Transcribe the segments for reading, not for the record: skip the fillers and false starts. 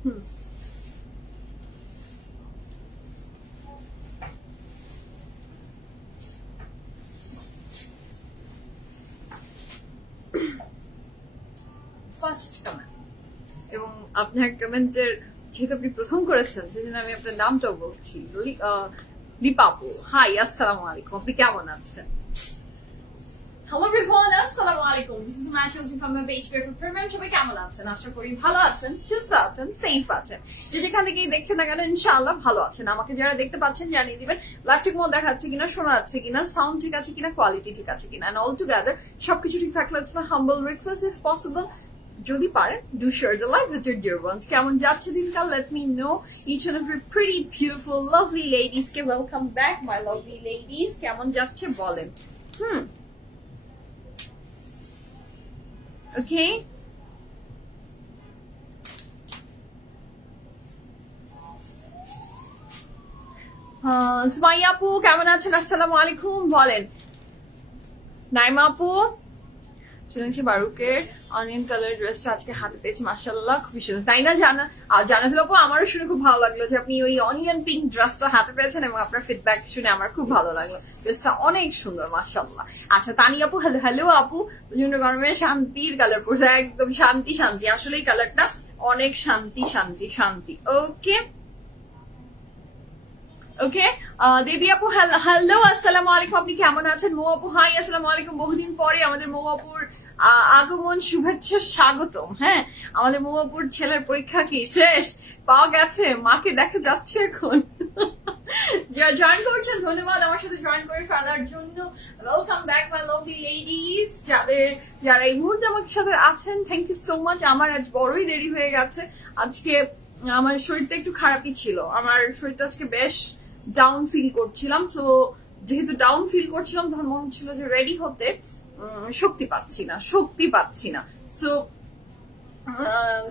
First comment, এবং আপনার কমেন্টের যেহেতু আপনি প্রথম করেছেন সেজন্য আমি আপনার নামটাও বলছি। লিপাপু, হাই, আসসালামু আলাইকুম, আপনি কেমন আছেন? হ্যালো এভরিওয়ান, আসসালামু আলাইকুম। দিস ইজ মাই চলছি from my page for premium. সবাই কেমন আছেন? আশা করি ভালো আছেন, সুস্থ আছেন, সেফ আছেন। যেখান থেকেই দেখছেন না কেন ইনশাআল্লাহ ভালো আছেন। আমাকে যারা দেখতে পাচ্ছেন জানিয়ে দিবেন লাইভ ঠিক মতো দেখাচ্ছে কিনা, শোনা যাচ্ছে কিনা, সাউন্ড ঠিক আছে কিনা, কোয়ালিটি ঠিক আছে কিনা, এন্ড অল টুগেদার সবকিছু ঠিক থাকলে it's my humble request, if possible যদি পারেন do share the live with your dear ones. কেমন যাচ্ছে দিনকাল? Let me know. Each and every pretty beautiful lovely ladies কে welcome back my lovely ladies. কেমন যাচ্ছে বলেন? ওকে, সুমাইয়া আপু কেমন আছেন? আসসালামু আলাইকুম বলেন। নাইমা আপু, সোনাক্ষী বারুকের অনিয়ন কালার ড্রেসটা আজকে হাতে পেয়েছি, মাশাআল্লাহ খুবই সুন্দর, তাই না? জানাতুল আপু, আমারও শুনে খুব ভালো লাগলো যে আপনি ওই অনিয়ন পিঙ্ক ড্রেসটা হাতে পেয়েছেন, এবং আপনার ফিডব্যাক শুনে আমার খুব ভালো লাগলো। ড্রেসটা অনেক সুন্দর, মাশাআল্লাহ। আচ্ছা, তানি আপু, হ্যালো আপু, প্রচন্ড গরমে শান্তির কালার পড়ছে, একদম শান্তি শান্তি, আসলে এই কালারটা অনেক শান্তি শান্তি শান্তি। ওকে ওকে, দেবী আপু হ্যালো, আসসালামু আলাইকুম, আপনি কেমন আছেন? মৌ আপু, হাই, আসসালামু আলাইকুম। বহুদিন পরে আমাদের মৌ আপুর আগমন, শুভেচ্ছা, স্বাগতম। হ্যাঁ, আমাদের মৌ আপুর ছেলের পরীক্ষা কি শেষ? পাওয়া গেছে, মাকে দেখা যাচ্ছে এখন। যারা জয়েন করছেন ধন্যবাদ আমার সাথে জয়েন করে ফেলার জন্য। Welcome back my lovely ladies. যারা এই মুহূর্তে আমার সাথে আছেন, থ্যাংক ইউ সো মাচ। আমার আজ বড়ই দেরি হয়ে গেছে, আজকে আমার শরীরটা একটু খারাপই ছিল, আমার শরীরটা আজকে বেশ ডাউন ফিল করছিলাম। সো যেহেতু ডাউন ফিল করছিলাম, তখন মনে হচ্ছিল যে রেডি হতে শক্তি পাচ্ছি না। সো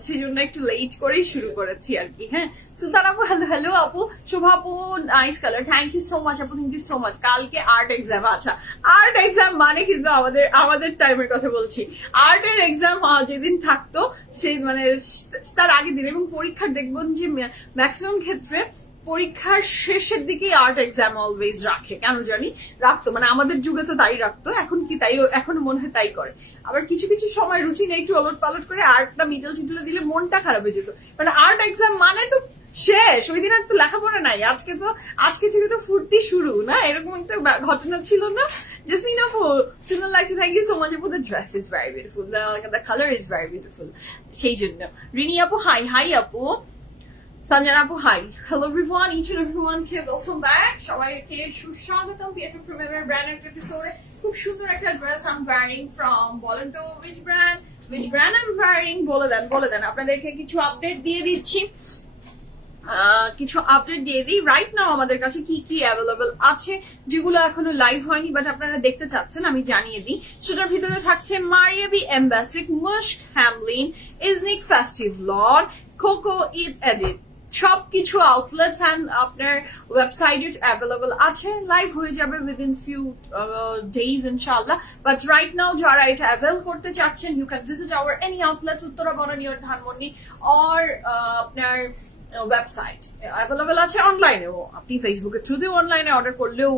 সেই জন্য একটু লেট করেই শুরু করেছি আর কি। হ্যাঁ, সুলতান আপু হ্যালো আপু, শোভা আপু nice colour, thank you so much আপু, থ্যাংক ইউ সো মাচ। কালকে আর্ট এক্সাম। আচ্ছা, আর্ট এক্সাম মানে কিন্তু আমাদের টাইমের কথা বলছি। আর্টের এক্সাম যেদিন থাকতো সেই মানে তার আগের দিন, এবং পরীক্ষার দেখবেন যে ম্যাক্সিমাম ক্ষেত্রে পরীক্ষার শেষের দিকেই আর্ট এক্সাম অলওয়েজ রাখে, কেন জানি রাখতো, মানে আমাদের যুগে তো তাই রাখতো, এখন কি তাই এখনো মনে হয় তাই করে। আবার কিছু কিছু সময় রুটিন একটু ওলট পালট করে আর্টটা মিডল চিডলে দিলে মনটা খারাপ হয়ে যেত, মানে আর্ট এক্সাম মানে তো শেষ, ওই দিন আর তো লেখাপড়া নাই, আজকে থেকে তো ফুর্তি শুরু না, এরকম একটা ঘটনা ছিল না? জেসমিন আপু সুন্দর লাগছে, থ্যাংক ইউ সো মাচ আপু, the dress is very beautiful, the colour is very beautiful. সেই জন্য রিনি আপু হাই আপু, সঞ্জনা আপু hi, hello everyone, each and everyone কে ওয়েলকাম ব্যাক, সবাইকে সুস্বাগতম পিএফএম প্রিমিয়ার ব্র্যান্ড একটা এপিসোডে। খুব সুন্দর একটা dress I am wearing from, বলেন তো which brand I am wearing, বলে দেন। আপনাদেরকে কিছু আপডেট দিয়ে দিচ্ছি, রাইট নাও আমাদের কাছে কি কি অ্যাভেলেবল আছে, যেগুলো এখনো লাইভ হয়নি বাট আপনারা দেখতে চাচ্ছেন, আমি জানিয়ে দিই। সেটার ভিতরে থাকছে Maria B M basic, Mushq Hamlin, ethnic festive lawn, Coco Eid edit, সবকিছু আউটলেটস এন্ড আপনার ওয়েবসাইটে অ্যাভেলেবল আছে, লাইভ হয়ে যাবে উইদিন ফিউ ডেজ ইনশাআল্লাহ। বাট রাইট নাও যারা এটা অ্যাভেল করতে চাচ্ছেন, you can visit our any outlets, Uttara, Banani, Dhanmondi, or আপনার ওয়েবসাইট অ্যাভেলেবল আছে, অনলাইনেও আপনি ফেসবুকের থ্রুতে অনলাইনে অর্ডার করলেও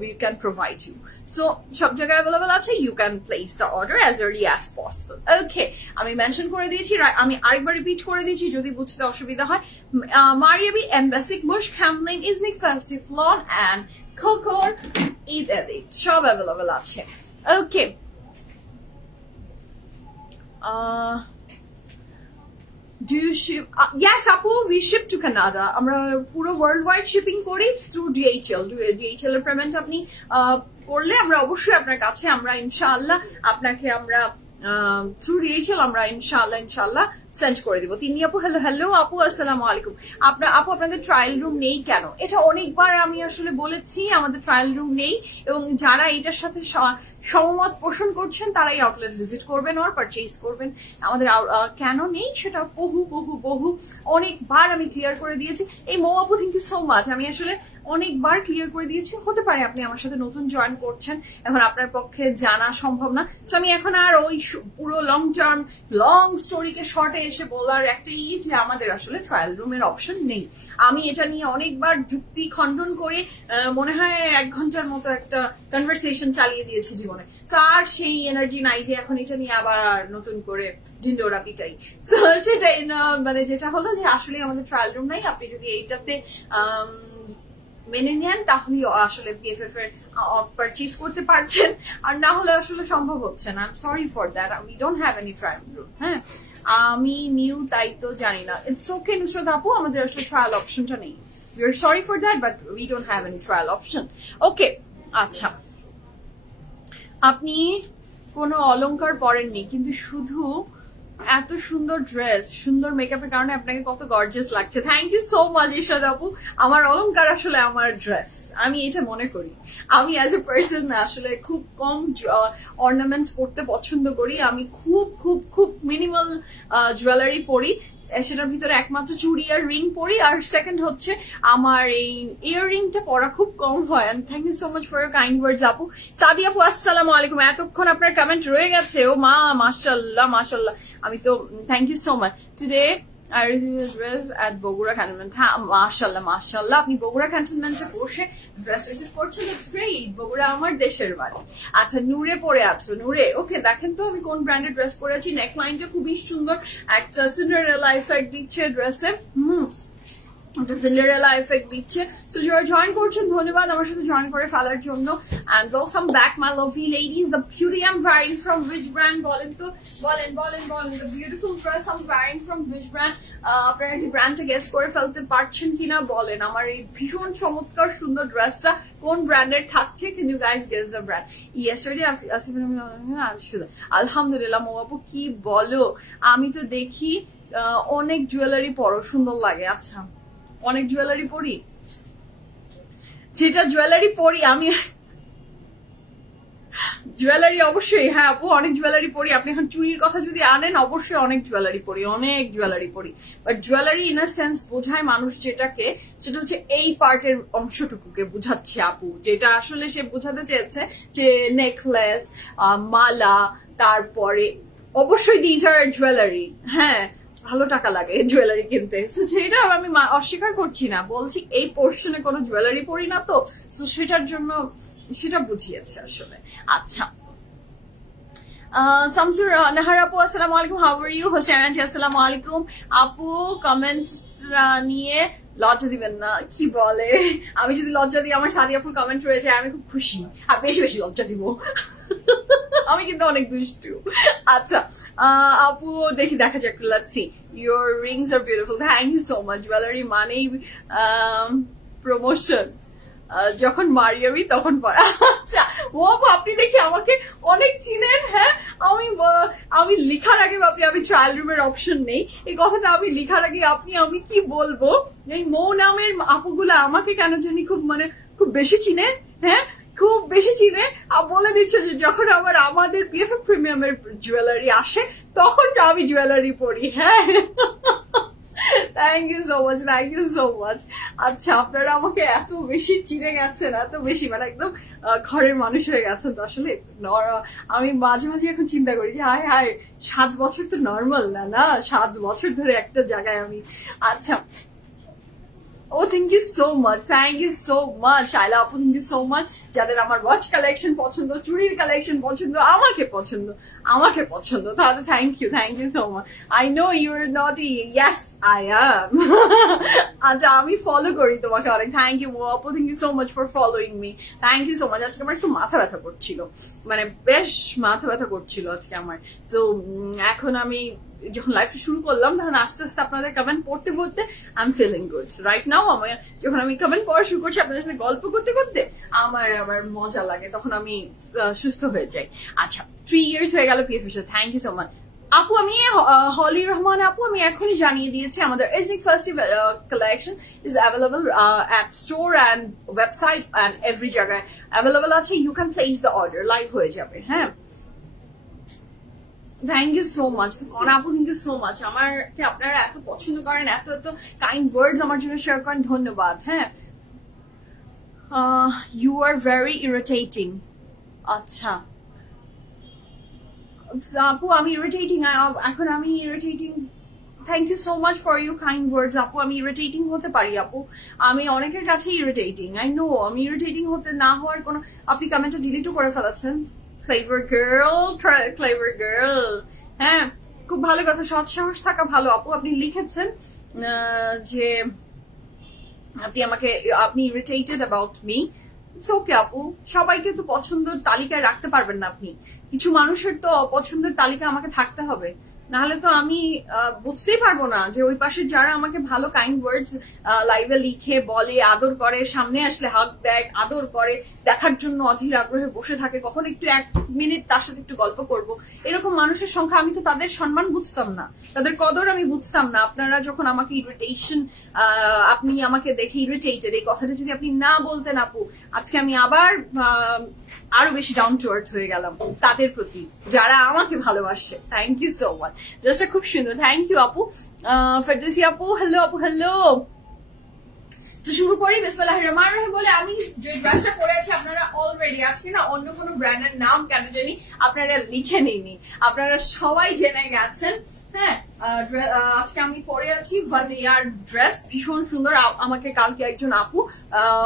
we can provide you. So সব জায়গায় অ্যাভেলেবল আছে, you can place the order as early as possible. Okay, আমি মেনশন করে দিয়েছি, আমি আরেকবার রিপিট করে দিচ্ছি যদি বুঝতে অসুবিধা হয়। Maria B M basic, Mushq Hamlin, ethnic festive lawn and কোকোর ঈদ এডিট, সব অ্যাভেলেবল আছে। Okay, Do you ship? Yes, Apu, we ship to Canada. আমরা পুরো worldwide shipping করি through DHL. DHL এর পেমেন্ট আপনি করলে আমরা অবশ্যই আপনার কাছে আমরা ইনশাআল্লাহ আপনাকে আমরা থ্রু DHL আমরা ইনশাআল্লাহ সেন্ড করে দিব। তিনি আপু হ্যালো আপু, আসসালামু আলাইকুম। আপনাদের ট্রায়াল রুম নেই কেন? এটা অনেকবার আমি আসলে বলেছি, আমাদের ট্রায়াল রুম নেই, এবং যারা এটার সাথে সমমত পোষণ করছেন তারাই আউটলেট ভিজিট করবেন আর পারচেজ করবেন। আমাদের কেন নেই সেটা বহু বহু বহু অনেকবার আমি ক্লিয়ার করে দিয়েছি। এই মৌ আপু থ্যাংক ইউ সো মাচ, আমি আসলে অনেকবার ক্লিয়ার করে দিয়েছি। হতে পারে আপনি আমার সাথে নতুন জয়েন করছেন, এখন আপনার পক্ষে জানা সম্ভব না, তো আমি এখন আর ওই পুরো লং স্টোরিকে শর্টে এসে বলার একটাই যে আমাদের আসলে ট্রায়াল রুমের অপশন নেই। আমি এটা নিয়ে অনেকবার যুক্তি খণ্ডন করে মনে হয় 1 ঘন্টার মতো একটা কনভারসেশন চালিয়ে দিয়েছি জীবনে, তো আর সেই এনার্জি নাই যে এখন এটা নিয়ে আবার নতুন করে ঢিন্ডোরা পিটাই। তো সেটাই মানে যেটা হলো যে আসলে আমাদের ট্রায়াল রুম নাই। আপনি যদি এইটাতে মেনে নেন তাহলে আসলে পিএফএফ এর পারচেজ করতে পারছেন, আর না হলে আসলে সম্ভব হচ্ছে না। I am sorry for that, we don't have any trial room. হ্যাঁ, আমি নিউ তাই তো জানি না। ইটস ওকে নুসরাত আপু, আমাদের আসলে ট্রায়াল অপশনটা নেই। We are sorry for that, but we don't have any trial option. Okay, আচ্ছা, আপনি কোনো অলংকার পরেননি কিন্তু শুধু এত সুন্দর ড্রেস, সুন্দর মেকআপের কারণে আপনাকে কত গর্জিয়াস লাগছে। থ্যাংক ইউ সো মাচ ইরশাদ আপু। আমার অলংকার আসলে আমার ড্রেস, আমি এটা মনে করি। আমি অ্যাজ এ পার্সন আসলে খুব কম অর্নামেন্টস পরতে পছন্দ করি। আমি খুব খুব খুব মিনিমাল জুয়েলারি পরি, সেটার ভিতরে একমাত্র চুড়ি আর রিং পরি, আর সেকেন্ড হচ্ছে আমার এই ইয়াররিংটা পরা খুব কম হয়। And thank you so much for your kind words আপু। সাদি আপু আসসালামু আলাইকুম, এতক্ষণ আপনার কমেন্ট রয়ে গেছে, ও মা মাশাআল্লাহ মাশাআল্লাহ। আমি তো thank you so much. Today I received a dress at Bogura Cantonment. হ্যাঁ, মাশাআল্লাহ মাশাআল্লাহ, আপনি বগুড়া ক্যান্টনমেন্টে বসে ড্রেস রিসিভ করছেন, ইটস গ্রেট। বগুড়া আমার দেশের বাড়ি। আচ্ছা, নূরে পরে আছো, নূরে ওকে। দেখেন তো আমি কোন ব্র্যান্ডের ড্রেস পরে আছি। নেকলাইনটা খুবই সুন্দর, একটা সিন্ডারেলা ইফেক্ট দিচ্ছে ড্রেসে। সিন্ডারেলা এফেক্ট দিচ্ছে। তো যারা জয়েন করছেন ধন্যবাদ আমার সাথে জয়েন করে ফেলার জন্য। And welcome back my lovely ladies. The beauty I am wearing from which brand বলেন তো, বলেন বলেন বলেন। The beautiful dress I am wearing from which brand? আপনারা কি ব্র্যান্ডটা গেস করে ফেলতে পারছেন কিনা বলেন। আমার এই ভীষণ চমৎকার সুন্দর ড্রেসটা কোন ব্র্যান্ডের থাকছে? Can you guys guess the brand? Yesterday আলহামদুলিল্লাহ। মৌ আপু কি বলো, আমি তো দেখি অনেক জুয়েলারি পরো, সুন্দর লাগে। আচ্ছা, অনেক জুয়েলারি পরি, যেটা জুয়েলারি পরি আমি জুয়েলারি অবশ্যই, হ্যাঁ আপু অনেক জুয়েলারি পরি। আপনি এখন চুরির কথা যদি আনেন, অবশ্যই অনেক জুয়েলারি পরি, অনেক জুয়েলারি পরি। But jewellery in a sense বোঝায় মানুষ যেটাকে, সেটা হচ্ছে এই পার্টের অংশটুকুকে বুঝাচ্ছে আপু, যেটা আসলে সে বোঝাতে চেয়েছে যে নেকলেস, মালা, তারপরে অবশ্যই দিস আর জুয়েলারি। হ্যাঁ, ভালো টাকা লাগে জুয়েলারি কিনতে, সেটা আমি অস্বীকার করছি না, বলছি এই পোর্শনে কোনো জুয়েলারি পরি না তো, সেটার জন্য সেটা বুঝিয়েছে আসলে। আচ্ছা, শামসুর নাহার আপু আসসালামু আলাইকুম, how are you? Hossain aunty আসসালামু আলাইকুম। আপু কমেন্ট নিয়ে লজ্জা দিবেন না, কি বলে? আমি যদি লজ্জা দিই, আমার সাদি আপুর কমেন্ট রয়েছে, আমি খুব খুশি, আর বেশি বেশি লজ্জা দিব। আমি কিন্তু অনেক দুষ্টু। আচ্ছা আপু, দেখি দেখা যাক, let's see. Your rings are beautiful, thank you so much. Jewellery মানেই প্রমোশন, যখন মারিয়াবি তখন পরে। আচ্ছা ও আপনি দেখি আমাকে অনেক চিনেন। হ্যাঁ, আমি লিখার আগে আপনি, আমি ট্রায়াল রুমের অপশন নেই, এই কথাটা আমি লিখার আগে আমি কি বলবো, এই মৌ নামের আপুগুলা আমাকে কেন জানি খুব বেশি চিনে। হ্যাঁ, খুব বেশি চিনে, বলে দিচ্ছে যে যখন আমাদের পিএফএফ প্রিমিয়ামের জুয়েলারি আসে তখন আমি জুয়েলারি পরি। হ্যাঁ, thank you so much, thank you so much. আচ্ছা, আপনারা আমাকে এত বেশি চিনে গেছেন, এত বেশি, মানে একদম ঘরের মানুষ হয়ে গেছেন। তো আসলে আমি মাঝে মাঝে এখন চিন্তা করি যে হায় হায়, 7 বছর তো নর্মাল না, 7 বছর ধরে একটা জায়গায় আমি। আচ্ছা, ও thank you so much, thank you so much Shaila আপু, থ্যাংক ইউ সো মাচ। যাদের আমার ওয়াচ কালেকশন পছন্দ, চুড়ির কালেকশন পছন্দ, আমাকে পছন্দ, তাহলে thank you so much. I know you are naughty, yes I am. আচ্ছা, আমি ফলো করি তোমাকে অনেক, থ্যাংক ইউ আপু, thank you so much for following me, thank you so much. আজকে আমার একটু মাথা ব্যথা করছিল, মানে বেশ মাথা ব্যথা করছিল আজকে আমার। তো এখন আমি যখন লাইফ শুরু করলাম, তখন আস্তে আস্তে আপনাদের কমেন্ট পড়তে I am feeling good right now. যখন আমি কমেন্ট পড়া শুরু করছি আপনাদের সাথে গল্প করতে আমার মজা লাগে, তখন আমি সুস্থ হয়ে যাই। আচ্ছা, 3 years হয়ে গেল পিএফএফ, থ্যাংক ইউ সো মাচ। আপু আমি হলি রহমান আপু আমি এখনই জানিয়ে দিয়েছি আমাদের ethnic festival collection is available at store and website and every জায়গায় অ্যাভেলেবল আছে। You can place the order, live হয়ে যাবে। হ্যাঁ, থ্যাংক ইউ সো মাচ কনা আপু, থ্যাংক ইউ সো মাচ। আমাকে আপনারা এত পছন্দ করেন, এত এত কাইন্ড ওয়ার্ডস আমার জন্য শেয়ার করেন, ধন্যবাদ। হ্যাঁ, ইউ আর ভেরি ইরিটেটিং। আচ্ছা আপু আমি ইরিটেটিং, এখন আমি irritating? Thank you so much for you kind words আপু। আমি ইরিটেটিং হতে পারি আপু, আমি অনেকের কাছে ইরিটেটিং, আই নো। আমি ইরিটেটিং হতে না হওয়ার কোনো, আপনি কমেন্টটা ডিলিটও করে ফেলাচ্ছেন। Clever girl, clever girl. হ্যাঁ, খুব ভালো কথা, সৎ সাহস থাকা ভালো আপু। আপনি লিখেছেন যে আপনি irritated about me. It's okay আপু, সবাইকে তো পছন্দের তালিকায় রাখতে পারবেন না আপনি। কিছু মানুষের তো অপছন্দের তালিকা আমাকে থাকতে হবে, নাহলে তো আমি বুঝতেই পারবো না যে ওই পাশে যারা আমাকে ভালো কাইন্ড ওয়ার্ডস লাইভে লিখে বলে, আদর করে, সামনে আসলে হাগ দেয়, আদর করে, দেখার জন্য অধীর আগ্রহে বসে থাকে, কখন একটু 1 মিনিট তার সাথে একটু গল্প করব, এরকম মানুষের সংখ্যা। আমি তো তাদের সম্মান বুঝতাম না, তাদের কদর আমি বুঝতাম না। আপনারা যখন আমাকে ইরিটেশন, আপনি আমাকে দেখে ইরিটেটেড, এই কথাটা যদি আপনি না বলতেন আপু, আজকে আমি আবার আরো বেশি ডাউন টু আর্থ হয়ে গেলাম তাদের প্রতি যারা আমাকে ভালোবাসে। Thank you so much, just খুব সুন্দর। থ্যাংক ইউ আপু। ফেরদৌসী আপু হ্যালো, আপু হ্যালো। তো শুরু করি বিসমিল্লাহির রহমানির রহিম বলে। আমি যে ড্রেসটা পরে আছি আপনারা অলরেডি, আজকে না অন্য কোনো ব্র্যান্ডের নাম কেন জানি আপনারা লিখে নিনি, আপনারা সবাই জেনে গেছেন। হ্যাঁ, আজকে আমি পরে আছি ভানিয়ার ড্রেস, ভীষণ সুন্দর। আমাকে কালকে একজন আপু,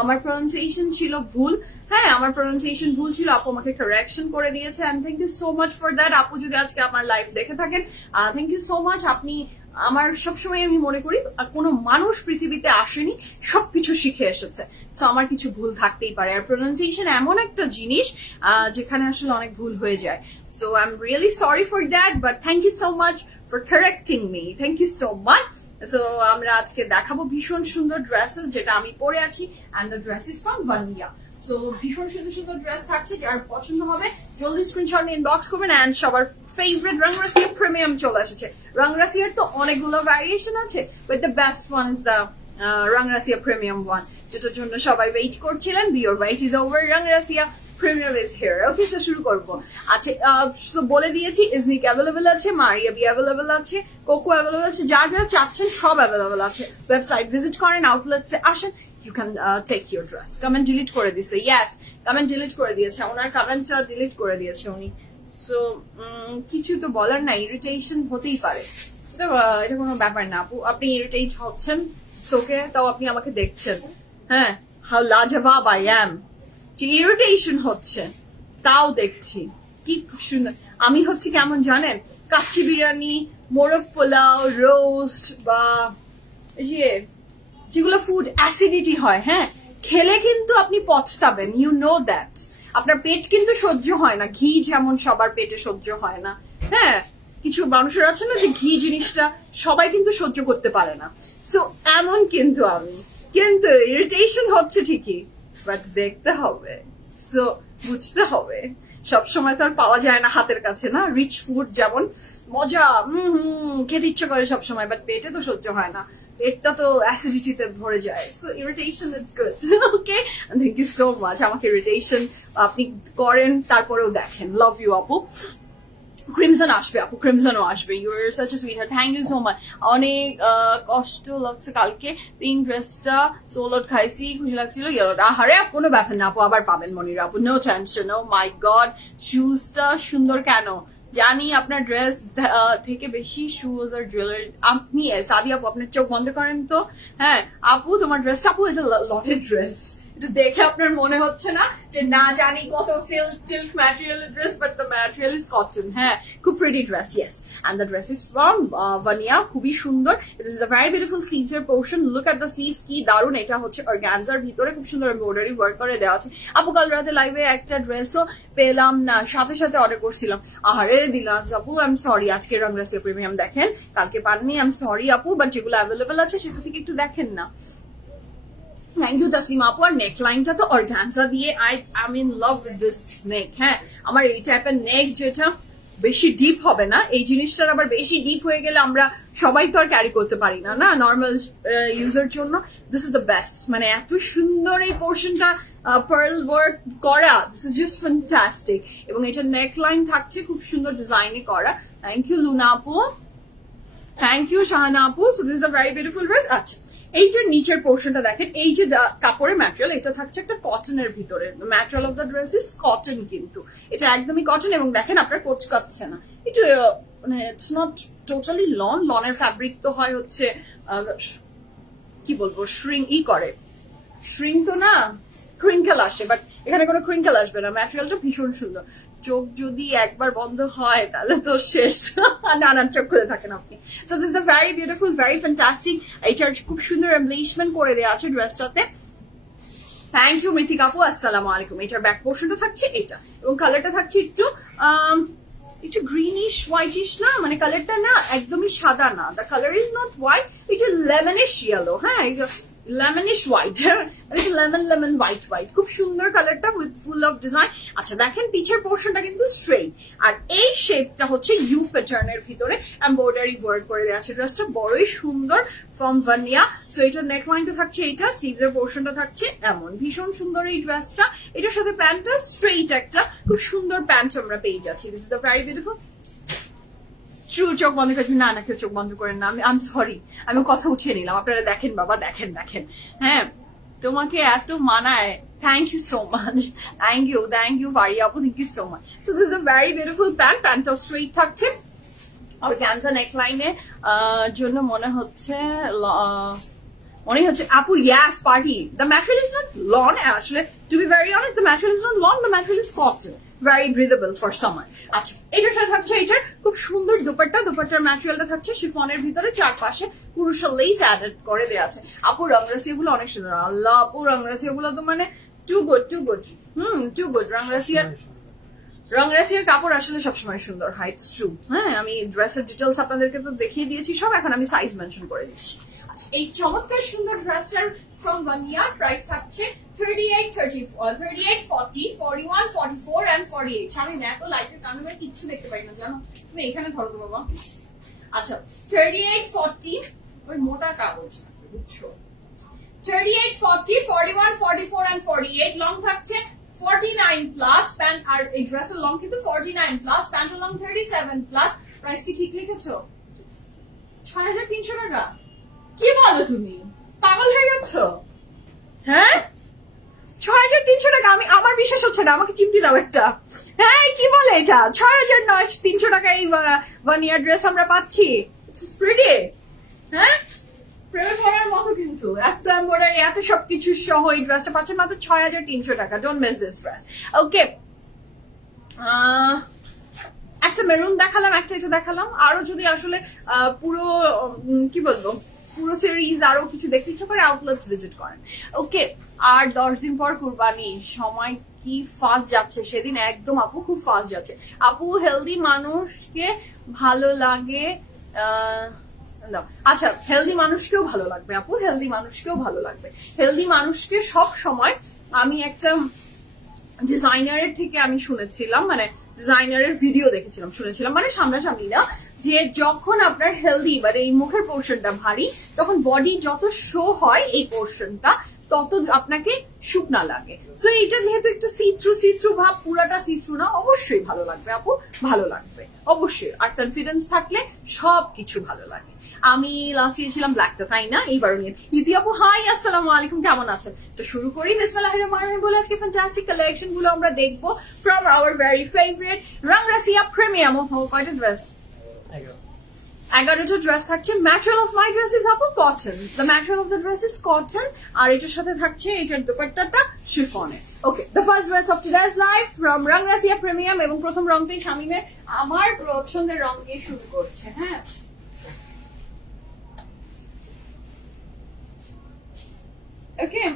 আমার প্রনাউন্সিয়েশন ছিল ভুল, হ্যাঁ আমার প্রনাউন্সিয়েশন ভুল ছিল, আপু আমাকে কারেকশন করে দিয়েছে, and thank you so much for that. আপু যদি আজকে আমার লাইভ দেখে থাকেন, থ্যাংক ইউ সো মাচ। আপনি আমার সবসময় আমি মনে করি কোনো মানুষ পৃথিবীতে আসেনি, সবকিছু শিখে এসেছে। সো আমার কিছু ভুল থাকতেই পারে, আর প্রনাউন্সিয়েশন এমন একটা জিনিস যেখানে আসলে অনেক ভুল হয়ে যায়। So I am really sorry for that, but thank you so much for correcting me, thank you so much. So আমরা আজকে দেখাবো ভীষণ সুন্দর ড্রেসেস যেটা আমি পরে আছি, and the dress is from Vania. So ভীষণ সুন্দর সুন্দর ড্রেস থাকছে, যার পছন্দ হবে জলদি স্ক্রিনশট নিয়ে ইনবক্স করবেন। অ্যান্ড সবার ফেভারিট রংরাসিয়া প্রিমিয়াম চলে এসেছে। রংরাসিয়ার তো অনেকগুলো ভ্যারিয়েশন আছে, but the best one is the Rangrasiya premium one, যেটার জন্য সবাই ওয়েট করছিলেন। বিয়োর wait is over, Rangrasiya premium is here. Okay, so শুরু করবো। আচ্ছা, বলে দিয়েছি ইজনিক অ্যাভেলেবল আছে, মারিয়া বি অ্যাভেলেবল আছে, কোকো অ্যাভেলেবল আছে, যা যা চাচ্ছেন সব অ্যাভেলেবল আছে। ওয়েবসাইট ভিজিট করেন, আউটলেটসে আসেন, you can take your dress. Comment delete করে দিয়েছে, yes, comment delete করে দিয়েছে, ওনার কমেন্টটা ডিলিট করে দিয়েছে উনি। সো কিছু তো বলার না, ইরিটেশন হতেই পারে, এটা কোনো ব্যাপার না আপু। আপনি ইরিটেট হচ্ছেন, ওকে, তাও আপনি আমাকে দেখছেন। হ্যাঁ, হাউ লাজবাব আই অ্যাম, যে ইরিটেশন হচ্ছে তাও দেখছি, কি সুন্দর। আমি হচ্ছে কেমন জানেন, কাচ্চি বিরিয়ানি, মোরগ পোলাও, রোস্ট, বা যেগুলো ফুড অ্যাসিডিটি হয়, হ্যাঁ, খেলে কিন্তু আপনি পচতাবেন, ইউ নো দ্যাট। আপনার পেট কিন্তু সহ্য হয় না, ঘি যেমন সবার পেটে সহ্য হয় না। হ্যাঁ, কিছু মানুষের আছে না যে ঘি জিনিসটা সবাই কিন্তু সহ্য করতে পারে না। সো এমন কিন্তু আমি, কিন্তু ইরিটেশন হচ্ছে ঠিকই, বাট দেখতে হবে, সো বুঝতে হবে। সবসময় তো আর পাওয়া যায় না হাতের কাছে, না রিচ ফুড যেমন মজা, খেতে ইচ্ছে করে সবসময়, বাট পেটে তো সহ্য হয় না, পেটটা তো অ্যাসিডিটিতে ভরে যায়। So irritation it's good, okay, thank you so much. আমাকে ইরিটেশন আপনি করেন, তারপরেও দেখেন। লাভ ইউ আপু। ক্রিমসন আসবে আপু, ক্রিমসনও আসবে। You are such a sweetheart, thank you so much. অনেক কষ্ট লাগছে কালকে, পিঙ্ক ড্রেসটা সোলড খাইছি, খুশি লাগছিল। ইয়েলোটা আহারে কোনো ব্যাপার না আপু, আবার পাবেন মনিরা আপু, নো টেনশন। ও মাই গড, শুজটা সুন্দর কেন জানি, আপনার ড্রেস থেকে বেশি শুজ আর জুয়েলারি। আপনি সাদি আপু আপনার চোখ বন্ধ করেন তো। হ্যাঁ আপু, তোমার ড্রেসটা, আপু এটা লটের ড্রেস, এটা দেখে আপনার মনে হচ্ছে না যে না জানি কত silk material dress, but the material is cotton. হ্যাঁ, খুব pretty dress, yes, and the dress is from Vania, খুবই সুন্দর। It is a very beautiful sleeves এর portion, look at the sleeves, কি দারুন। এটা হচ্ছে অর্গানজার ভিতরে খুব সুন্দর এমব্রয়ডারি ওয়ার্ক করে দেওয়া আছে। আপু কাল রাতে লাইভে একটা ড্রেসও পেলাম না, সাথে সাথে অর্ডার করছিলাম, আহারে দিলাম আপু, আই এম সরি। আজকে রংরাসিয়া প্রিমিয়াম দেখেন, কালকে পাননি, আই এম সরি আপু, বাট যেগুলো অ্যাভেলেবল আছে সেটা থেকে একটু দেখেন না। থ্যাংক ইউ তাসলিমা আপু। আর নেক লাইনটা তো অর্গানজা দিয়ে, I am in love with this neck. হ্যাঁ, আমার এই টাইপের নেক যেটা বেশি ডিপ হবে না, এই জিনিসটার আবার বেশি ডিপ হয়ে গেলে আমরা সবাই তো আর ক্যারি করতে পারি না, না নর্মাল ইউজের জন্য। দিস ইজ দ্য বেস্ট, মানে এত সুন্দর এই পোর্শনটা পার্ল ওয়ার্ক করা, দিস ইজ জাস্ট ফ্যান্টাস্টিক। এবং এটা নেক লাইন থাকছে খুব সুন্দর ডিজাইনে করা। থ্যাংক ইউ লুনা আপু, থ্যাংক ইউ শাহানা আপু। So this is a very beautiful dress. আচ্ছা, এইটার নিচের পোর্শনটা দেখেন, এই যে কাপড়ের ম্যাটেরিয়াল, এটা থাকছে একটা কটনের ভিতরে। Material of the dress is cotton, কিন্তু এটা একদমই কটন। এবং দেখেন আপনার কোচকাচ্ছে না, এটা মানে ইটস নট টোটালি লন। লনের ফ্যাব্রিক তো হয় হচ্ছে কি বলবো, শ্রিং তো না, ক্রিঙ্কেল আসে, বাট এখানে কোনো ক্রিঙ্কেল আসবে না। ম্যাটেরিয়ালটা ভীষণ সুন্দর। চোখ যদি একবার বন্ধ হয় তাহলে তো শেষ, নানান চোখ খুলে থাকেন আপনি। So this is the very beautiful, very fantastic. এইটার খুব সুন্দর এমব্লিশমেন্ট করে দেওয়া আছে ড্রেসটাতে। থ্যাংক ইউ মৃতিকা আপু, আসসালামু আলাইকুম। এটার ব্যাক পোর্শনটা থাকছে এটা, এবং কালারটা থাকছে একটু গ্রিনিশ হোয়াইটিশ, না মানে কালারটা না একদমই সাদা না, the colour is not white, এটা লেমনিশ ইয়েলো, হ্যাঁ লেমনিশ হোয়াইট, লেমন হোয়াইট, খুব সুন্দর কালারটা উইথ ফুল অফ ডিজাইন। আচ্ছা দেখেন পিছের পোর্শনটা কিন্তু স্ট্রেইট, আর এই শেপটা হচ্ছে ইউ প্যাটার্নের ভিতরে এমব্রয়ডারি ওয়ার্ক করে দেওয়া আছে। ড্রেসটা বড়ই সুন্দর ফ্রম ভানিয়া। সো এটার নেক লাইনটা থাকছে এইটা, স্লিভসের পোর্শনটা থাকছে এমন, ভীষণ সুন্দর এই ড্রেসটা। এটার সাথে প্যান্টটা স্ট্রেইট, একটা খুব সুন্দর প্যান্ট আমরা পেয়ে যাচ্ছি। This is the very beautiful. চোখ বন্ধ করেছি, না না কেউ চোখ বন্ধ করেন না, আমি সরি, আমি কথা উঠিয়ে নিলাম। আপনারা দেখেন বাবা, দেখেন, হ্যাঁ তোমাকে এত মানায়। Thank you so much, thank you Varia আপু, thank you so much. So this is a very beautiful pant, প্যান্টটা স্ট্রেইট থাকছে। আর ক্যান্সার নেকলাইনের জন্য মনে হচ্ছে আপু ইয়াস party. The material is not lawn, আসলে to be very honest, the material is not lawn, the material is cotton, very breathable for summer. আচ্ছা, এটার সাথে থাকছে এটার খুব সুন্দর দুপাট্টা। দুপাট্টার ম্যাটেরিয়ালটা থাকছে শিফনের ভিতরে, চারপাশে পুরুষের লেস অ্যাডেড করে দেওয়া আছে। আপু রংরাসি গুলো অনেক সুন্দর, আল্লাহ আপু রংরাসি গুলো তো মানে টু গুড, টু গুড। রংরাসিয়ার কাপড় আসলে সবসময় সুন্দর হয়, ইটস ট্রু। হ্যাঁ, আমি ড্রেসের ডিটেলস আপনাদেরকে তো দেখিয়ে দিয়েছি সব, এখন আমি সাইজ মেনশন করে দিচ্ছি। আচ্ছা, এই চমৎকার সুন্দর ড্রেসটার ফ্রম ভানিয়া প্রাইস থাকছে 38, 40, 41, 44 and 48। আমি এত লাইটের কারণে কিচ্ছু দেখতে পারি না, জানো তুমি এখানে ধরো তো বাবা। আচ্ছা 38, 40, ওই মোটা কাগজ বুঝছো, 38, 40, 41, 44 and 48। লং থাকছে 49 প্লাস, প্যান্ট আর এই ড্রেসের লং কিন্তু 49 প্লাস, প্যান্টের লং 37 প্লাস। প্রাইস কি ঠিক লিখেছো? 6300 টাকা। কি বলো তুমি, পাগল হয়ে যাচ্ছ? হ্যাঁ 6300 টাকা, আমার বিশ্বাস হচ্ছে না, আমাকে চিমটি দাও একটা। হ্যাঁ কি বলে এটা, 6300 টাকা এই ভানিয়া ড্রেস আমরা পাচ্ছি। ইটস প্রিটি, হ্যাঁ প্রেমে পড়ার মতো, কিন্তু এত এমব্রয়ডারি এত সবকিছু সহ এই ড্রেসটা পাচ্ছেন মাত্র 6300 টাকা। Don't miss this dress. Okay, একটা মেরুন দেখালাম, একটা এটা দেখালাম। আরো যদি আসলে পুরো কি বলবো, পুরো সিরিজ আরো কিছু দেখতে ইচ্ছা করে আউটলেট ভিজিট করেন। ওকে, আর 10 দিন পর কুরবানি, সময় কি ফাস্ট যাচ্ছে সেদিন, একদম আপু খুব ফাস্ট যাচ্ছে। আপু হেলদি মানুষকে ভালো লাগে, আচ্ছা হেলদি মানুষকেও ভালো লাগবে আপু, হেলদি মানুষকেও ভালো লাগবে। হেলদি মানুষকে সব সময় আমি একটা ডিজাইনারের থেকে আমি শুনেছিলাম, মানে ডিজাইনারের ভিডিও দেখেছিলাম, শুনেছিলাম মানে সামনাসামনি না, যে যখন আপনার হেলদি মানে এই মুখের পোর্শনটা ভারী, তখন বডি যত শো হয় এই পোর্শনটা তত আপনাকে শুকনা লাগে। সো এইটা যেহেতু একটু সিথ্রু ভাব, পুরাটা সিথ্রু না, অবশ্যই ভালো লাগবে আপু, ভালো লাগবে অবশ্যই। আর কনফিডেন্স থাকলে সবকিছু ভালো লাগে। আমি লাস্ট দিয়েছিলাম ব্ল্যাকটা, তাই না? এইবারও নিয়ে ইতি আপু হাই, আসসালামু আলাইকুম, কেমন আছেন? তো শুরু করি বিসমিল্লাহির রহমানির রহিম বলে। আজকে ফ্যান্টাস্টিক কালেকশন গুলো আমরা দেখবো from our very favourite Rangrasiya premium. কয়টা ড্রেস? 11টা ড্রেস থাকছে। Material of my dress is আপু cotton, the material of the dress is cotton. আর এটার সাথে থাকছে এটার দুপাট্টাটা শিফনের। Okay, the first dress of today's live from Rangrasiya premium. এবং প্রথম রংটাই শামিমের আমার পছন্দের রং দিয়ে শুরু করছে। হ্যাঁ, okay,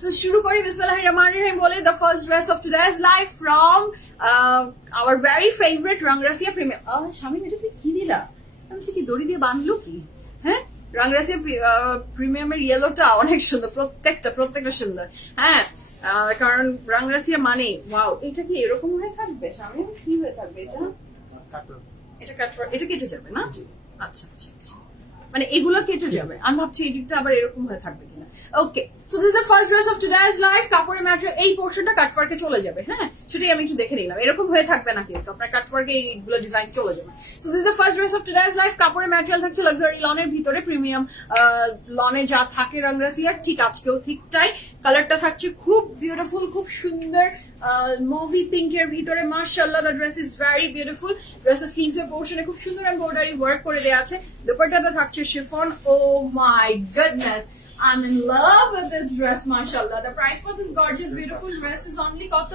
so শুরু করি বিসমিল্লাহির রহমানির রহিম বলে। the first dress of today's live from our very favorite Rangrasiya premium. Shamim এটা তুই কি দিলা? আমি কি দড়ি দিয়ে বাঁধলো কি? হ্যাঁ, রংরাসিয়া প্রিমিয়ামের ইয়েলোটা অনেক সুন্দর, প্রত্যেকটা সুন্দর। হ্যাঁ, কারণ রাংরাসিয়া মানে ওয়াও। এটা কি এরকম হয়ে থাকবে সামনে? কি হয়ে থাকবে এটা? এটা কাটওয়ার্ক, এটা কেটে যাবে না? আচ্ছা আচ্ছা আচ্ছা, মানে এগুলো কেটে যাবে। আমি ভাবছি এই দিকটা আবার এরকম হয়ে থাকবে কিনা। Okay, so this is the first dress of today's live. কাপড়ের ম্যাটেরিয়াল এই পোর্শনটা কাটওয়ার্কে চলে যাবে, হ্যাঁ সেটাই আমি একটু দেখে নিলাম। এরকম হয়ে থাকবে না কিন্তু, আপনার কাটওয়ার্কে এইগুলো ডিজাইন চলে যাবে। So this is the first dress of today's live. কাপড়ের ম্যাটেরিয়াল থাকছে লাক্সারি লনের ভিতরে, প্রিমিয়াম লনে যা থাকে রাংরাসিয়ার ঠিক আজকেও ঠিক তাই। কালারটা থাকছে খুব বিউটিফুল, খুব সুন্দর মুভি পিঙ্কের ভিতরে। মাশাআল্লাহ, the dress is very beautiful. ড্রেসের স্লিভস এর পোর্শনে খুব সুন্দর এমব্রয়ডারি ওয়ার্ক করে দেওয়া আছে। দুপাট্টাটা থাকছে chiffon. Oh my goodness, I'm in love with this dress, mashallah. The price for this gorgeous beautiful dress is only কত?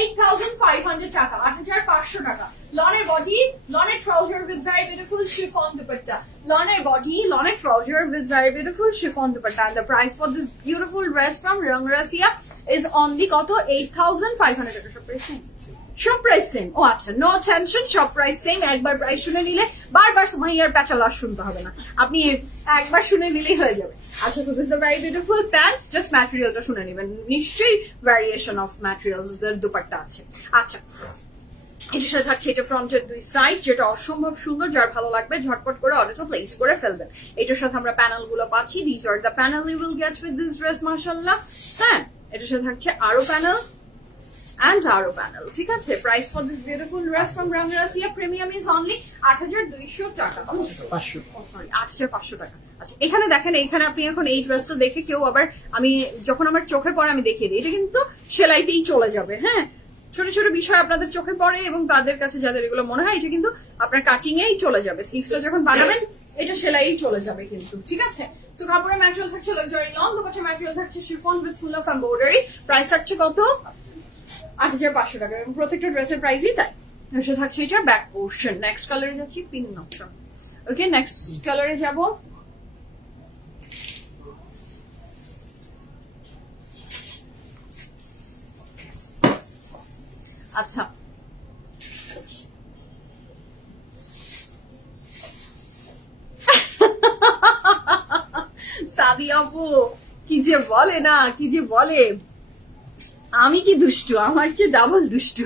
8,500 টাকা, 8,500 টাকা। লনের বডি, লনের trouser with very beautiful chiffon dupatta. লনের বডি, লনের trouser with very beautiful chiffon dupatta. And the price for this beautiful dress from Rangarasia is only কত? 8,500 টাকা। সব প্রাইস সেম। ও আচ্ছা, নো টেনশন, সব প্রাইস সেম। একবার প্রাইস শুনে নিলে বারবার ভাইয়ার প্যাচালাস শুনতে হবে না, আপনি একবার শুনে নিলেই হয়ে যাবে। আচ্ছা, so this is a very beautiful pant. Just ম্যাটেরিয়ালটা শুনে নেবেন, নিশ্চয়ই ভ্যারিয়েশন অফ ম্যাটেরিয়ালস এর দুপাট্টা আছে। আচ্ছা, এটার সাথে থাকছে এটা ফ্রন্টের দুই সাইড, যেটা অসম্ভব সুন্দর। যার ভালো লাগবে ঝটপট করে অর্ডারটা প্লেস করে ফেলবেন। এটার সাথে আমরা প্যানেল গুলো পাচ্ছি। This are the panel you will get with this dress, মাশাআল্লাহ। হ্যাঁ, এটার সাথে থাকছে আরো প্যানেল and আরো প্যানেল, ঠিক আছে। Price for this beautiful dress from Rangrasiya premium is only 8,200 টাকা। সরি, 8,500 টাকা। আচ্ছা, এখানে দেখেন, এখানে আপনি এখন এই ড্রেসটা দেখে কেউ আবার, আমি যখন আমার চোখে পড়ে আমি দেখিয়ে দিই, এটা কিন্তু সেলাইতেই চলে যাবে। হ্যাঁ, ছোট ছোট বিষয় আপনাদের চোখে পড়ে এবং তাদের কাছে যাদের এগুলো মনে হয়, এটা কিন্তু আপনার কাটিং এই চলে যাবে। স্লিভসটা যখন বানাবেন এটা সেলাই চলে যাবে কিন্তু, ঠিক আছে। তো কাপড়ের ম্যাটেরিয়াল থাকছে লাক্সারি লন, দুপাট্টার ম্যাটেরিয়াল থাকছে chiffon with full of embroidery. Price থাকছে কত? 8,500 টাকা। এবং প্রত্যেকটা ড্রেসের প্রাইসই তাই। এসে থাকছে এটার ব্যাক পোর্শন। নেক্সট কালারে যাচ্ছি, পিঙ্ক নকশা। ওকে, নেক্সট কালারে যাব। আচ্ছা, সাদি আপু কি যে বলে না, কি যে বলে, আমি কি দুষ্টু, আমার চেয়ে ডাবল দুষ্টু।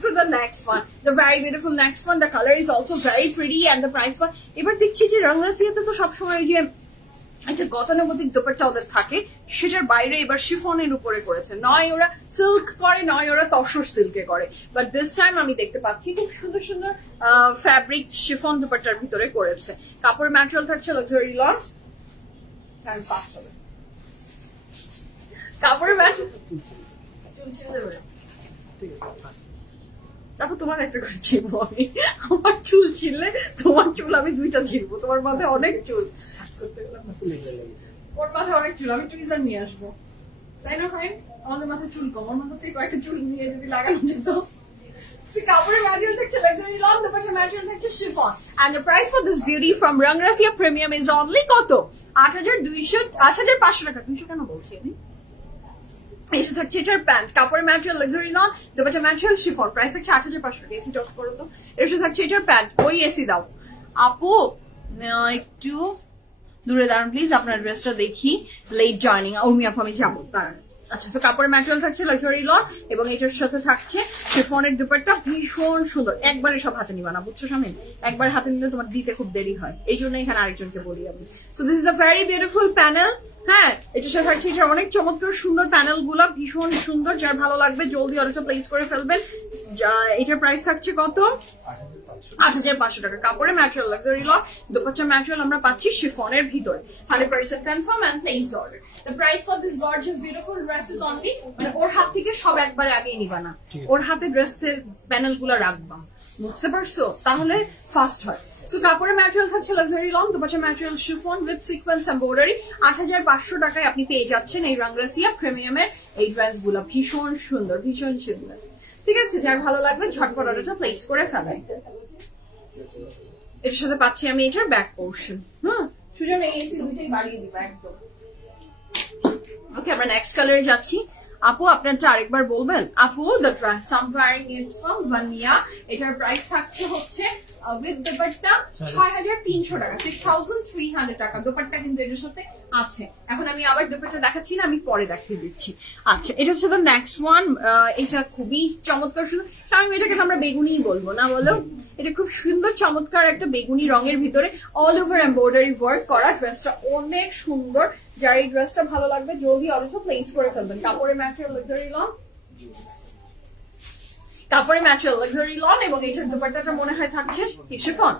So the next one, the very beautiful next one, the color is also very pretty and the price for, এবার দেখছি যে রাংরাসিয়াতে তো সবসময় যে একটা গতানুগতিক দোপাট্টা ওদের থাকে, সেটার বাইরে এবার শিফনের উপরে করেছে। নয় ওরা সিল্ক করে, নয় ওরা তসর সিল্কে করে, বাট দিস টাইম আমি দেখতে পাচ্ছি খুব সুন্দর সুন্দর ফ্যাব্রিক শিফন দোপাট্টার ভিতরে করেছে। কাপড়ের ম্যাটেরিয়াল থাকছে লাক্সারি লন। কাপড়ের তারপর তোমার একটা করে ছিড়বো আমি, আমার চুল ছিঁড়লে তোমার চুল আমি দুইটা ছিড়বো। তোমার মাথায় অনেক চুল, ওর মাথায় অনেক চুল, আমি টুইজার নিয়ে আসবো, তাই না ভাই? আমাদের মাথায় চুল কম, ওর মাথা থেকে কয়েকটা চুল নিয়ে যদি লাগানো যেত। কাপড়ের ম্যাটেরিয়াল থাকছে লাক্সারি লন, দুপাট্টার ম্যাটেরিয়াল থাকছে chiffon. And the price for this beauty from Rangarasia Premium is only কত? 8,500 টাকা। 200 কেন বলছি আমি? এসে থাকছে এটার প্যান্ট, কাপড়ের ম্যাটেরিয়াল লাক্সারি লন, দুপাট্টার ম্যাটেরিয়াল শিফন। প্রাইস থাকছে 8,500 টাকা। এসি টপ করো তো। এসে থাকছে এটার প্যান্ট, ওই এসি দাও আপু, একটু দূরে দাঁড়ান প্লিজ, আপনার ড্রেসটা দেখি। লেট জয়নিং, উর্মি আপু আমি যাবো দাঁড়ান। আচ্ছা, তো কাপড়ের ম্যাটেরিয়াল থাকছে লাক্সারি লন এবং এটার সাথে থাকছে শিফনের দুপাট্টা, ভীষণ সুন্দর। একবারে সব হাতে নিবা না, বুঝছো স্বামী? একবার হাতে নিলে তোমার দিতে খুব দেরি হয়, এই জন্য এখানে আরেকজনকে বলি আমি। So this is the very beautiful panel. হ্যাঁ, এটার সাথে থাকছে এটা অনেক চমৎকার সুন্দর প্যানেল গুলা, ভীষণ সুন্দর। যার ভালো লাগবে জলদি অর্ডারটা প্লেস করে ফেলবেন। এটার প্রাইস থাকছে কত? 8,500 টাকা। কাপড়ের ম্যাটেরিয়াল লাক্সারি লন, দুপাট্টার ম্যাটেরিয়াল আমরা পাচ্ছি শিফনের ভিতরে। 100% confirm and place order. The price for this gorgeous beautiful dress is only, মানে ওর হাত থেকে সব একবারে আগেই নিবা না, ওর হাতে ড্রেসের প্যানেল গুলো রাখবা, বুঝতে পারছো? তাহলে ফাস্ট হয়। সো কাপড়ের ম্যাটেরিয়াল থাকছে লাক্সারি লন, দুপাট্টার material chiffon with sequence embroidery. 8,500 টাকায় আপনি পেয়ে যাচ্ছেন এই রাংরাসিয়া প্রিমিয়ামের এই ড্রেস গুলো। ভীষণ সুন্দর, ভীষণ সুন্দর, ঠিক আছে। যার ভালো লাগবে ঝটপট অর্ডারটা প্লেস করে ফেলেন। এর সাথে পাচ্ছি আমি এটার ব্যাক পোর্শন। সুজন এই এসি দুইটাই বাড়িয়ে দিবা একদম। ওকে, আমরা নেক্সট কালারে যাচ্ছি। আপু আপনারটা আরেকবার বলবেন আপু? The dress I am wearing it from Vania, এটার প্রাইস থাকছে হচ্ছে উইথ দুপাট্টা 6300 টাকা, 6300 টাকা। দুপাট্টা কিন্তু এটার সাথে আছে। এখন আমি আবার দুপাট্টা দেখাচ্ছি না, আমি পরে দেখিয়ে দিচ্ছি। আচ্ছা, এটা হচ্ছে দ্য নেক্সট ওয়ান। এটা খুবই চমৎকার, শুধু আমি এটাকে আমরা বেগুনি বলবো না, বলো? এটা খুব সুন্দর চমৎকার একটা বেগুনি রঙের ভিতরে অল ওভার এমব্রয়ডারি ওয়ার্ক করা। ড্রেসটা অনেক সুন্দর। যার এই ড্রেসটা ভালো লাগবে জলদি অর্ডারটা প্লেস করে ফেলবেন। কাপড়ের ম্যাটেরিয়াল লাক্সারি লন, কাপড়ের ম্যাটেরিয়াল লাক্সারি লন, এবং এইটার দুপাট্টাটা মনে হয় থাকছে শিফন।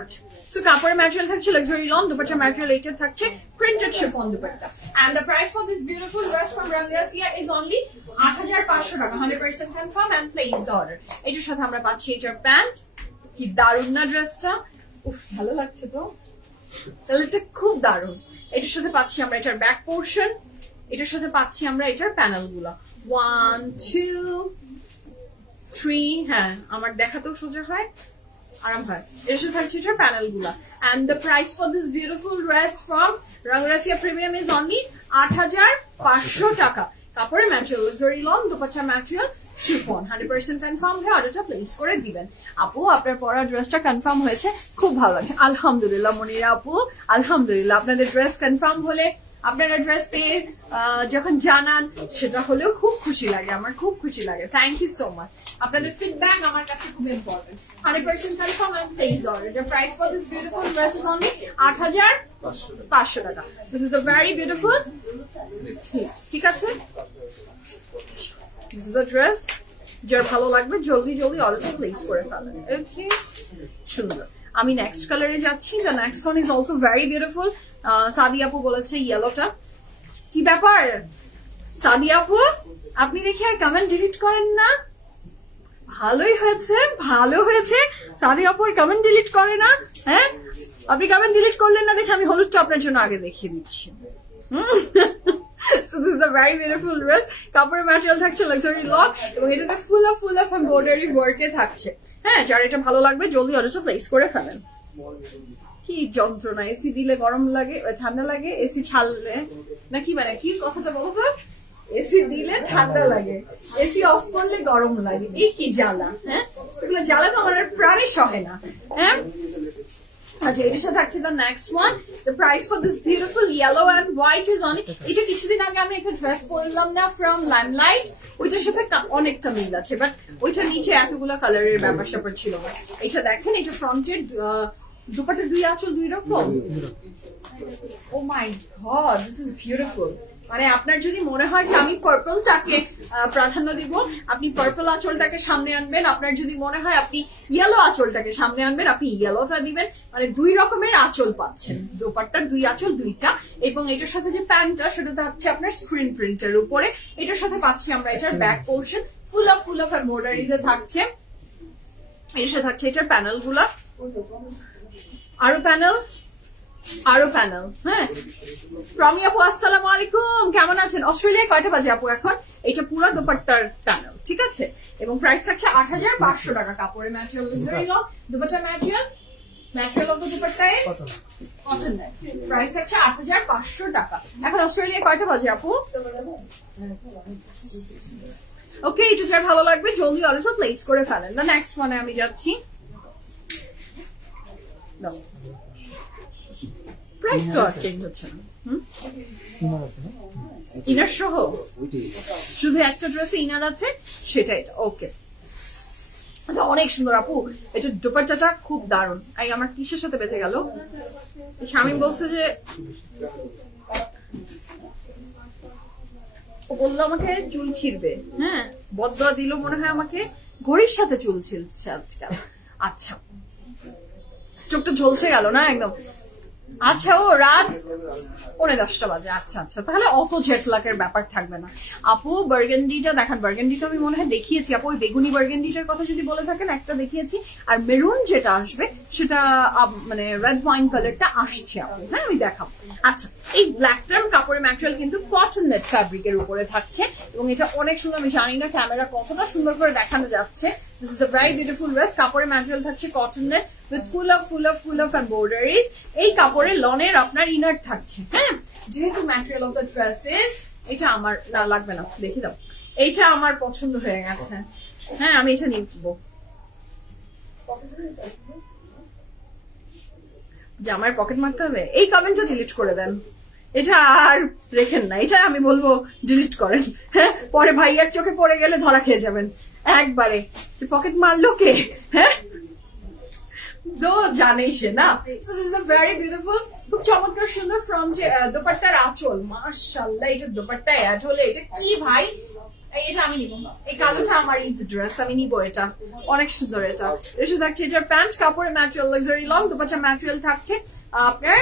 আচ্ছা, সো কাপড়ের ম্যাটেরিয়াল থাকছে লাক্সারি লন, দুপাট্টার ম্যাটেরিয়াল এইটার থাকছে printed chiffon dupatta. And the price for this beautiful dress from Rangasiya is only 8500 টাকা, 100% confirm and place the order. এটার সাথে আমরা পাচ্ছি এটার প্যান্ট। কি দারুণ না ড্রেসটা, উফ ভালো লাগছে তো, তাহলে এটা খুব দারুণ। এটার সাথে পাচ্ছি আমরা এটার ব্যাক পোর্শন, এটার সাথে পাচ্ছি আমরা এটার প্যানেল গুলা 1 2 3, হ্যাঁ আমার দেখাতেও সোজা হয়, আরাম হয়। এটার সাথে থাকছে এটার প্যানেল গুলা। And the price for this beautiful dress from Rangasiya premium is only 8500 টাকা। কাপড়ের material luxury lawn, dupatta material chiffon, 100% confirm হয়ে অর্ডারটা প্লেস করে দিবেন। আপু আপনার পরা ড্রেসটা কনফার্ম হয়েছে, খুব ভালো লাগছে, আলহামদুলিল্লাহ। মনিরা আপু আলহামদুলিল্লাহ, আপনাদের ড্রেস কনফার্ম হলে আপনারা ড্রেস পেয়ে যখন জানান সেটা হলেও খুব খুশি লাগে, আমার খুব খুশি লাগে। Thank you so much. আপনাদের ফিডব্যাক আমার কাছে খুব important. 100% confirm and place order. The price for this beautiful dress is only 8500 টাকা। This is the very beautiful, ঠিক আছে? This is the dress. যার ভালো লাগবে জলদি জলদি অর্ডার প্লেস করে ফেলেন। ওকে, সুন্দর। আমি নেক্সট কালারে যাচ্ছি। The next one is also very beautiful. Sadia আপু বলেছে ইয়েলোটা। কি ব্যাপার সাদিয়া আপু, আপনি দেখি আর কমেন্ট ডিলিট করেন না? ভালোই হয়েছে, ভালো হয়েছে। সাদিয়া আপু আর কমেন্ট ডিলিট করে না, হ্যাঁ? আপনি কমেন্ট ডিলিট করলেন না দেখে আমি হলুদটা আপনার জন্য আগে দেখিয়ে দিচ্ছি। So this is a very beautiful dress. কাপড়ের ম্যাটেরিয়াল থাকছে লাক্সারি লন, এবং এটাতে ফুল অফ এমব্রয়ডারি ওয়ার্কে থাকছে। হ্যাঁ, যার এটা ভালো লাগবে জলদি অর্ডারটা প্লেস করে ফেলেন। কি যন্ত্রণা, এসি দিলে গরম লাগে, ঠান্ডা লাগে, এসি ছাড়লে নাকি, মানে কি কথাটা বলো তো? এসি দিলে ঠান্ডা লাগে, এসি অফ করলে গরম লাগে, এই কি জ্বালা। হ্যাঁ, এগুলো জ্বালা তো আমার প্রাণে সহে না। হ্যাঁ, আচ্ছা, এটার সাথে থাকছে the next one. The price for this beautiful yellow and white is on. এটা কিছুদিন আগে আমি একটা ড্রেস পরলাম না ফ্রম লাইমলাইট, ওইটার সাথে অনেকটা মিল আছে, বাট ওইটা নিচে এতগুলো কালারের ব্যাপার স্যাপার ছিল। এটা দেখেন, এটা ফ্রন্টের দুপাট্টা দুই আঁচল দুই রকম। ও মাই গড, দিস ইজ বিউটিফুল। মানে আপনার যদি মনে হয় যে আমি পার্পলটাকে প্রাধান্য দিব, আপনি পার্পল আঁচলটাকে সামনে আনবেন। আপনার যদি মনে হয় আপনি ইয়েলো আঁচলটাকে সামনে আনবেন, আপনি ইয়েলোটা দিবেন। মানে দুই রকমের আঁচল পাচ্ছেন, দুপাট্টার দুই আঁচল দুইটা। এবং এটার সাথে যে প্যান্টটা সেটা থাকছে আপনার স্ক্রিন প্রিন্টের উপরে। এটার সাথে পাচ্ছি আমরা এটার back portion full of embroideries এ থাকছে। এর সাথে থাকছে এটার প্যানেল গুলা, আরো প্যানেল, আরো প্যানেল। হ্যাঁ, প্রমি আপু আসসালামু আলাইকুম, কেমন আছেন? অস্ট্রেলিয়ায় কয়টা বাজে আপু এখন? এটা পুরো দুপাট্টার প্যানেল, ঠিক আছে? এবং প্রাইস থাকছে 8500 টাকা। কাপড়ের material luxury lawn, dupatta material of the dupatta is cotton. Price থাকছে 8500 টাকা। এখন অস্ট্রেলিয়ায় কয়টা বাজে আপু? ওকে, এটা যার ভালো লাগবে জলদি অর্ডার প্লেস করে ফেলেন। দ্য নেক্সট ওয়ানে আমি যাচ্ছি। প্রাইস তো আর চেঞ্জ হচ্ছে না, ইনার সহ শুধু একটা ড্রেসে ইনার আছে, সেটা এটা। ওকে, আচ্ছা, অনেক সুন্দর আপু। এটা দুপাট্টাটা খুব দারুণ। এই আমার কিসের সাথে বেঁধে গেল? স্বামী বলছে যে, ও বললো আমাকে চুল ছিঁড়বে। হ্যাঁ, বদয়া দিল মনে হয় আমাকে, ঘড়ির সাথে চুল ছিঁড়ছে আজকাল। আচ্ছা, চোখটা ঝলসে গেল না একদম। আচ্ছা, ও রাত 10:45 বাজে। আচ্ছা আচ্ছা, তাহলে অত জেটলাকের ব্যাপার থাকবে না। আপু বার্গেন্ডিটা দেখান। বার্গেন্ডিটা আমি মনে হয় দেখিয়েছি আপু, ওই বেগুনি বার্গেন্ডিটার কথা যদি বলে থাকেন একটা দেখিয়েছি, আর মেরুন যেটা আসবে সেটা মানে রেড ওয়াইন কালারটা আসছে আপু। হ্যাঁ, আমি দেখাবো। আচ্ছা, এই ব্ল্যাকটা কাপড়ের ম্যাটেরিয়াল কিন্তু কটন নেট ফ্যাব্রিকের উপরে থাকছে, এবং এটা অনেক সুন্দর। আমি জানি না ক্যামেরা কতটা সুন্দর করে দেখানো যাচ্ছে। This is a very beautiful dress. কাপড়ের ম্যাটেরিয়াল থাকছে cotton net with full of embroideries. এই কাপড়ের লনের আপনার ইনার থাকছে। হ্যাঁ, যেহেতু material of the dress is এটা আমার না লাগবে না, দেখি দাও, এইটা আমার পছন্দ হয়ে গেছে। হ্যাঁ আমি এটা নিব। জামার পকেট মারতে হবে, এই কমেন্টটা ডিলিট করে দেন, এটা আর রেখেন না, এটা আমি বলবো ডিলিট করেন। হ্যাঁ পরে ভাইয়ার চোখে পড়ে গেলে ধরা খেয়ে যাবেন একবারে, পকেট মারলো কে। হ্যাঁ তো জানেই সে না। So this is a very beautiful, খুব চমৎকার সুন্দর ফ্রন্টে দোপাট্টার আঁচল, মাশাআল্লাহ এটা দোপাট্টা অ্যাড হলে এটা কি ভাই, এটা আমি নিব, এই কালোটা আমার ঈদ ড্রেস, আমি নিব এটা, অনেক সুন্দর। এটা এসে থাকছে এটার প্যান্ট, কাপড়ের material luxury long, dupatta material থাকছে আপনার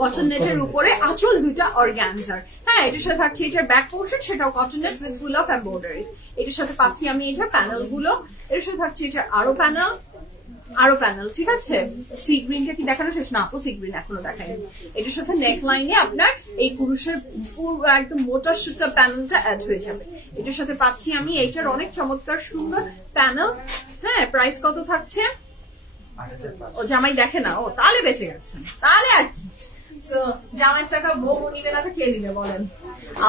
কটন নেটের উপরে, আঁচল দুইটা অর্গানজার। হ্যাঁ এটার সাথে থাকছে এটার ব্যাক পোর্শন, সেটাও cotton net with full of embroidery. এটার সাথে পাচ্ছি আমি এটার প্যানেল গুলো, এর সাথে থাকছে এটার আরো প্যানেল, ঠিক আছে। সি গ্রিনটা কি দেখানো শেষ না আপু? সি গ্রিন এখনো দেখায়নি। এটার সাথে নেক লাইনে আপনার এই কুরুশের একদম মোটা সুতা প্যানেলটা অ্যাড হয়ে যাবে। এটার সাথে পাচ্ছি আমি এইটার অনেক চমৎকার সুন্দর প্যানেল। হ্যাঁ প্রাইস কত থাকছে? ও জামাই দেখে না, ও তাহলে বেঁচে গেছে, তাহলে আর কি। জামাইয়ের টাকা বউ নিবে না তো কে নিবে বলেন?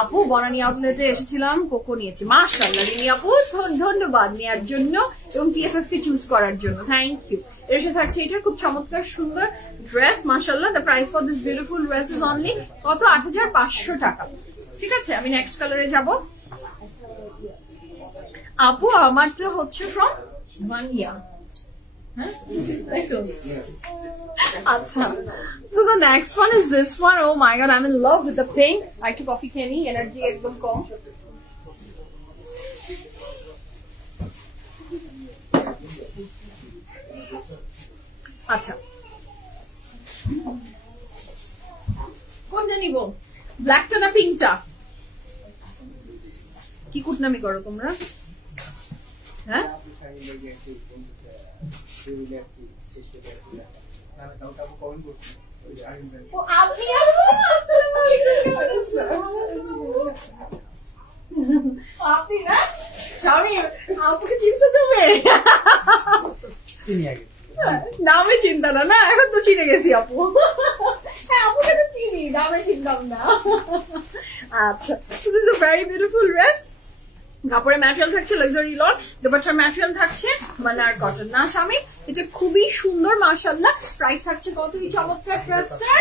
আপু বনানী আউটলেটে এসেছিলাম, কোকো নিয়েছি। মাশাআল্লাহ রিমি আপু, ধন্যবাদ নেওয়ার জন্য এবং টিএফএফ কে চুজ করার জন্য, থ্যাংক ইউ। এর সাথে থাকছে এটার খুব চমৎকার সুন্দর ড্রেস, মাশাআল্লাহ। The price for this beautiful dress is only কত? ৮৫০০ টাকা। ঠিক আছে আমি নেক্সট কালারে যাব। আপু আমারটা হচ্ছে from ভানিয়া। Acha. So the next one is this one. Oh my god, I'm in love with the pink. I took coffee candy, energy ekdom kom. Acha. Konta nibo? Black ta na pink ta? Ki kutnami koro tomra? Heh? আপনি না স্বামী আপুকে চিনতে দেবে, নামে চিন্তা না, না এখন তো চিনে গেছি আপু। হ্যাঁ আপুকে তো চিনি, নামে চিনতাম না। আচ্ছা so this is a very beautiful dress. কাপড়ের ম্যাটেরিয়াল থাকছে লাক্সারি লন, দোপাট্টার ম্যাটেরিয়াল থাকছে মানার কটন। না স্বামী এটা খুবই সুন্দর মাশাআল্লাহ। প্রাইস থাকছে কত এই চমৎকার ড্রেসটার?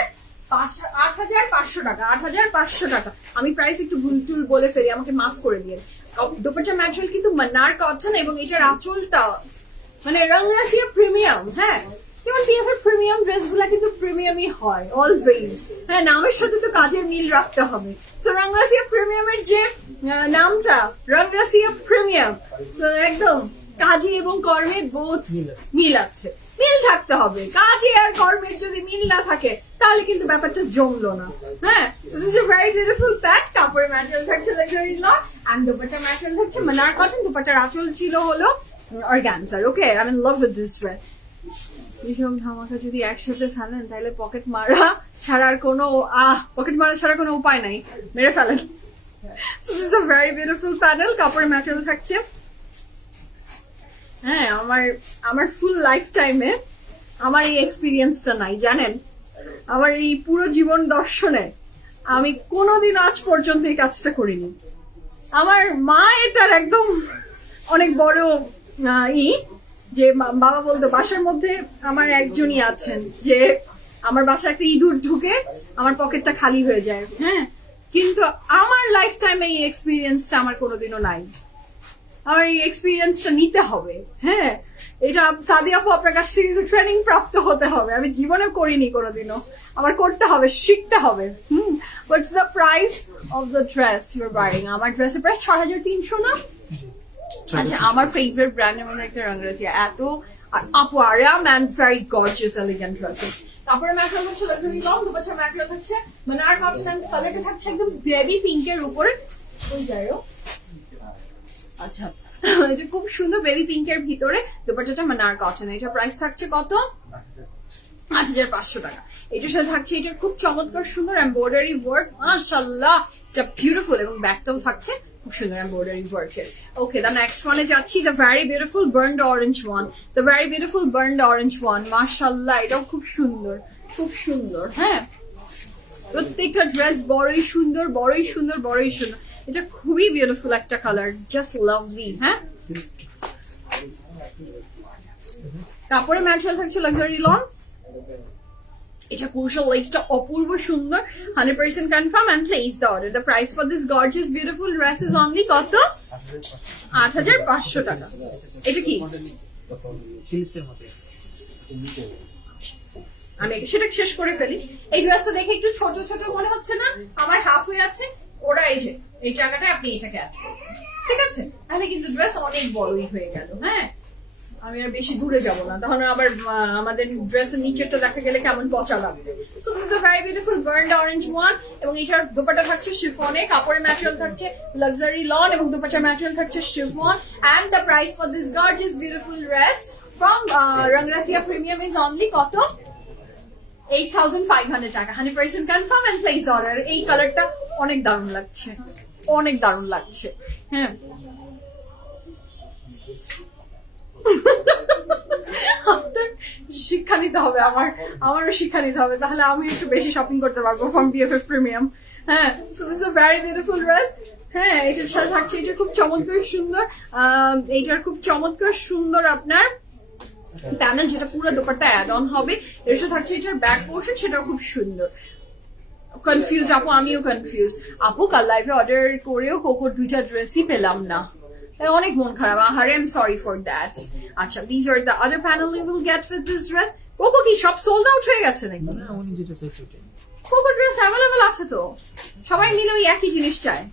৮৫০০ টাকা। ৮৫০০ টাকা। আমি প্রাইস একটু ভুল বলে ফেলি, আমাকে মাফ করে দিয়ে। দোপাট্টার ম্যাটেরিয়াল কিন্তু মানার কটন এবং এটার আঁচলটা মানে রংরাসিয়া প্রিমিয়াম। হ্যাঁ যেমন টিএফএর প্রিমিয়াম ড্রেস গুলা কিন্তু প্রিমিয়ামই হয় অলওয়েজ। হ্যাঁ নামের সাথে তো কাজের মিল রাখতে হবে। তো রংরাসিয়া প্রিমিয়ামের যে নামটা রংরাসিয়া প্রিমিয়াম, তো একদম কাজে এবং কর্মে বহুত মিল আছে, মিল থাকতে হবে। কাজে আর কর্মের যদি মিল না থাকে তাহলে কিন্তু ব্যাপারটা জমলো না। হ্যাঁ ভেরি বিউটিফুল প্যাচ, কাপড়ের ম্যাটেরিয়াল থাকছে লাক্সারি ল এন্ড দোপাট্টার ম্যাটেরিয়াল থাকছে মানার কটন, দোপাট্টার আঁচল ছিল হলো organza. Okay I am in love with this dress. এইসব ধামাকা যদি একসাথে ফেলেন তাহলে পকেট মারা ছাড়ার কোনো উপায় নাই, মেরে ফেলেন। So this is a very beautiful panel, কাপড়ের ম্যাটেরিয়াল থাকছে। হ্যাঁ আমার ফুল লাইফ টাইমে আমার এই এক্সপিরিয়েন্সটা নাই জানেন। আমার এই পুরো জীবন দর্শনে আমি কোনোদিন আজ পর্যন্ত এই কাজটা করিনি। আমার মা এটার একদম অনেক বড় যে বাবা বলতো বাসার মধ্যে আমার একজনই আছেন যে আমার বাসায় একটা ইঁদুর ঢুকে আমার পকেটটা খালি হয়ে যায়। হ্যাঁ কিন্তু আমার লাইফ টাইমে এই এক্সপিরিয়েন্সটা আমার কোনোদিনও নাই। আমার এই এক্সপিরিয়েন্সটা নিতে হবে। হ্যাঁ এটা সাদিয়া আপু আপনার কাছ থেকে ট্রেনিং প্রাপ্ত হতে হবে, আমি জীবনে করিনি কোনোদিনও, আমার করতে হবে, শিখতে হবে। What's the price of the dress you are buying? আমার ড্রেসের প্রাইস ৬৩০০ না? আচ্ছা আমার ফেভারিট ব্র্যান্ডের মধ্যে একটা রংরাসিয়া, এত আপু আরাম and very gorgeous elegant dresses. তারপরে ম্যাটেরিয়াল হচ্ছে লাক্সারি লং, দোপাট্টার ম্যাটেরিয়াল হচ্ছে মানার কটন এন্ড কালারটা থাকছে একদম বেবি পিঙ্কের উপরে। ওই যায়ও আচ্ছা এটা খুব সুন্দর বেবি পিঙ্কের ভিতরে, দোপাট্টাটা মানার কটন। এটা প্রাইস থাকছে কত? ৮৫০০ টাকা। এটার সাথে থাকছে এটার খুব চমৎকার সুন্দর এমব্রয়ডারি ওয়ার্ক, মাশাআল্লাহ এটা বিউটিফুল, এবং ব্যাকটাও থাকছে খুব সুন্দর এমব্রয়ডারি ওয়ার্কের। ওকে দ্য নেক্সট ওয়ানে যাচ্ছি, the very beautiful burned orange one. The very beautiful burned orange one, মাশাআল্লাহ এটাও খুব সুন্দর, খুব সুন্দর। হ্যাঁ প্রত্যেকটা ড্রেস বড়ই সুন্দর, বড়ই সুন্দর, বড়ই সুন্দর। এটা খুবই বিউটিফুল একটা কালার, জাস্ট লাভলি। হ্যাঁ, কাপড়ে ম্যাটেরিয়াল থাকছে লাক্সারি লন। এটা কুরশাল লেগসটা অপূর্ব সুন্দর, 100% confirm and place the order. The price for this gorgeous beautiful dress is only কত? 8500 টাকা। এটা কি? আমি সেটা শেষ করে ফেলি। এই ড্রেসটা দেখে একটু ছোট ছোট মনে হচ্ছে না? আমার হাফ হয়ে আছে, ওরা এসে এই জায়গাটায় আপনি এটাকে আসবেন, ঠিক আছে? তাহলে কিন্তু ড্রেস অনেক বড়ই হয়ে গেল। হ্যাঁ, আমি আর বেশি দূরে যাব না, তাহলে আবার আমাদের ড্রেসের নিচেরটা দেখা গেলে কেমন পচা লাগবে। So this is the very beautiful burned orange one, এবং এটার দোপাট্টা থাকছে শিফনে, কাপড়ের ম্যাটেরিয়াল থাকছে লাক্সারি লন, এবং দোপাট্টার ম্যাটেরিয়াল থাকছে chiffon. And the price for this gorgeous beautiful dress from Rangrasiya premium is only কত? 8500 টাকা। 100% কনফার্ম এন্ড প্লেস অর্ডার। এই কালারটা অনেক দারুণ লাগছে, অনেক দারুণ লাগছে। হ্যাঁ, শিক্ষা নিতে হবে, আমারও শিক্ষা নিতে হবে, তাহলে আমি একটু বেশি শপিং করতে পারবো ফ্রম বিএফএফ প্রিমিয়াম। হ্যাঁ, so this is a very beautiful dress. হ্যাঁ, এটার সাথে থাকছে, এটা খুব চমৎকার সুন্দর, এইটার খুব চমৎকার সুন্দর আপনার প্যানেল, যেটা পুরো দোপাট্টা অ্যাড অন হবে। এর সাথে থাকছে এটার ব্যাক পোর্শন, সেটাও খুব সুন্দর। কনফিউজ আপু, আমিও কনফিউজ আপু। কাল লাইভে অর্ডার করেও কোকোর দুইটা ড্রেসই পেলাম না, অনেক মন খারাপ। আহারে, I am sorry for that. আচ্ছা, these are the other panel you will get with this dress. Coco কি সব সোল্ড আউট হয়ে গেছে নাকি? কোকো ড্রেস অ্যাভেলেবল আছে তো, সবাই মিলে ওই একই জিনিস চায়,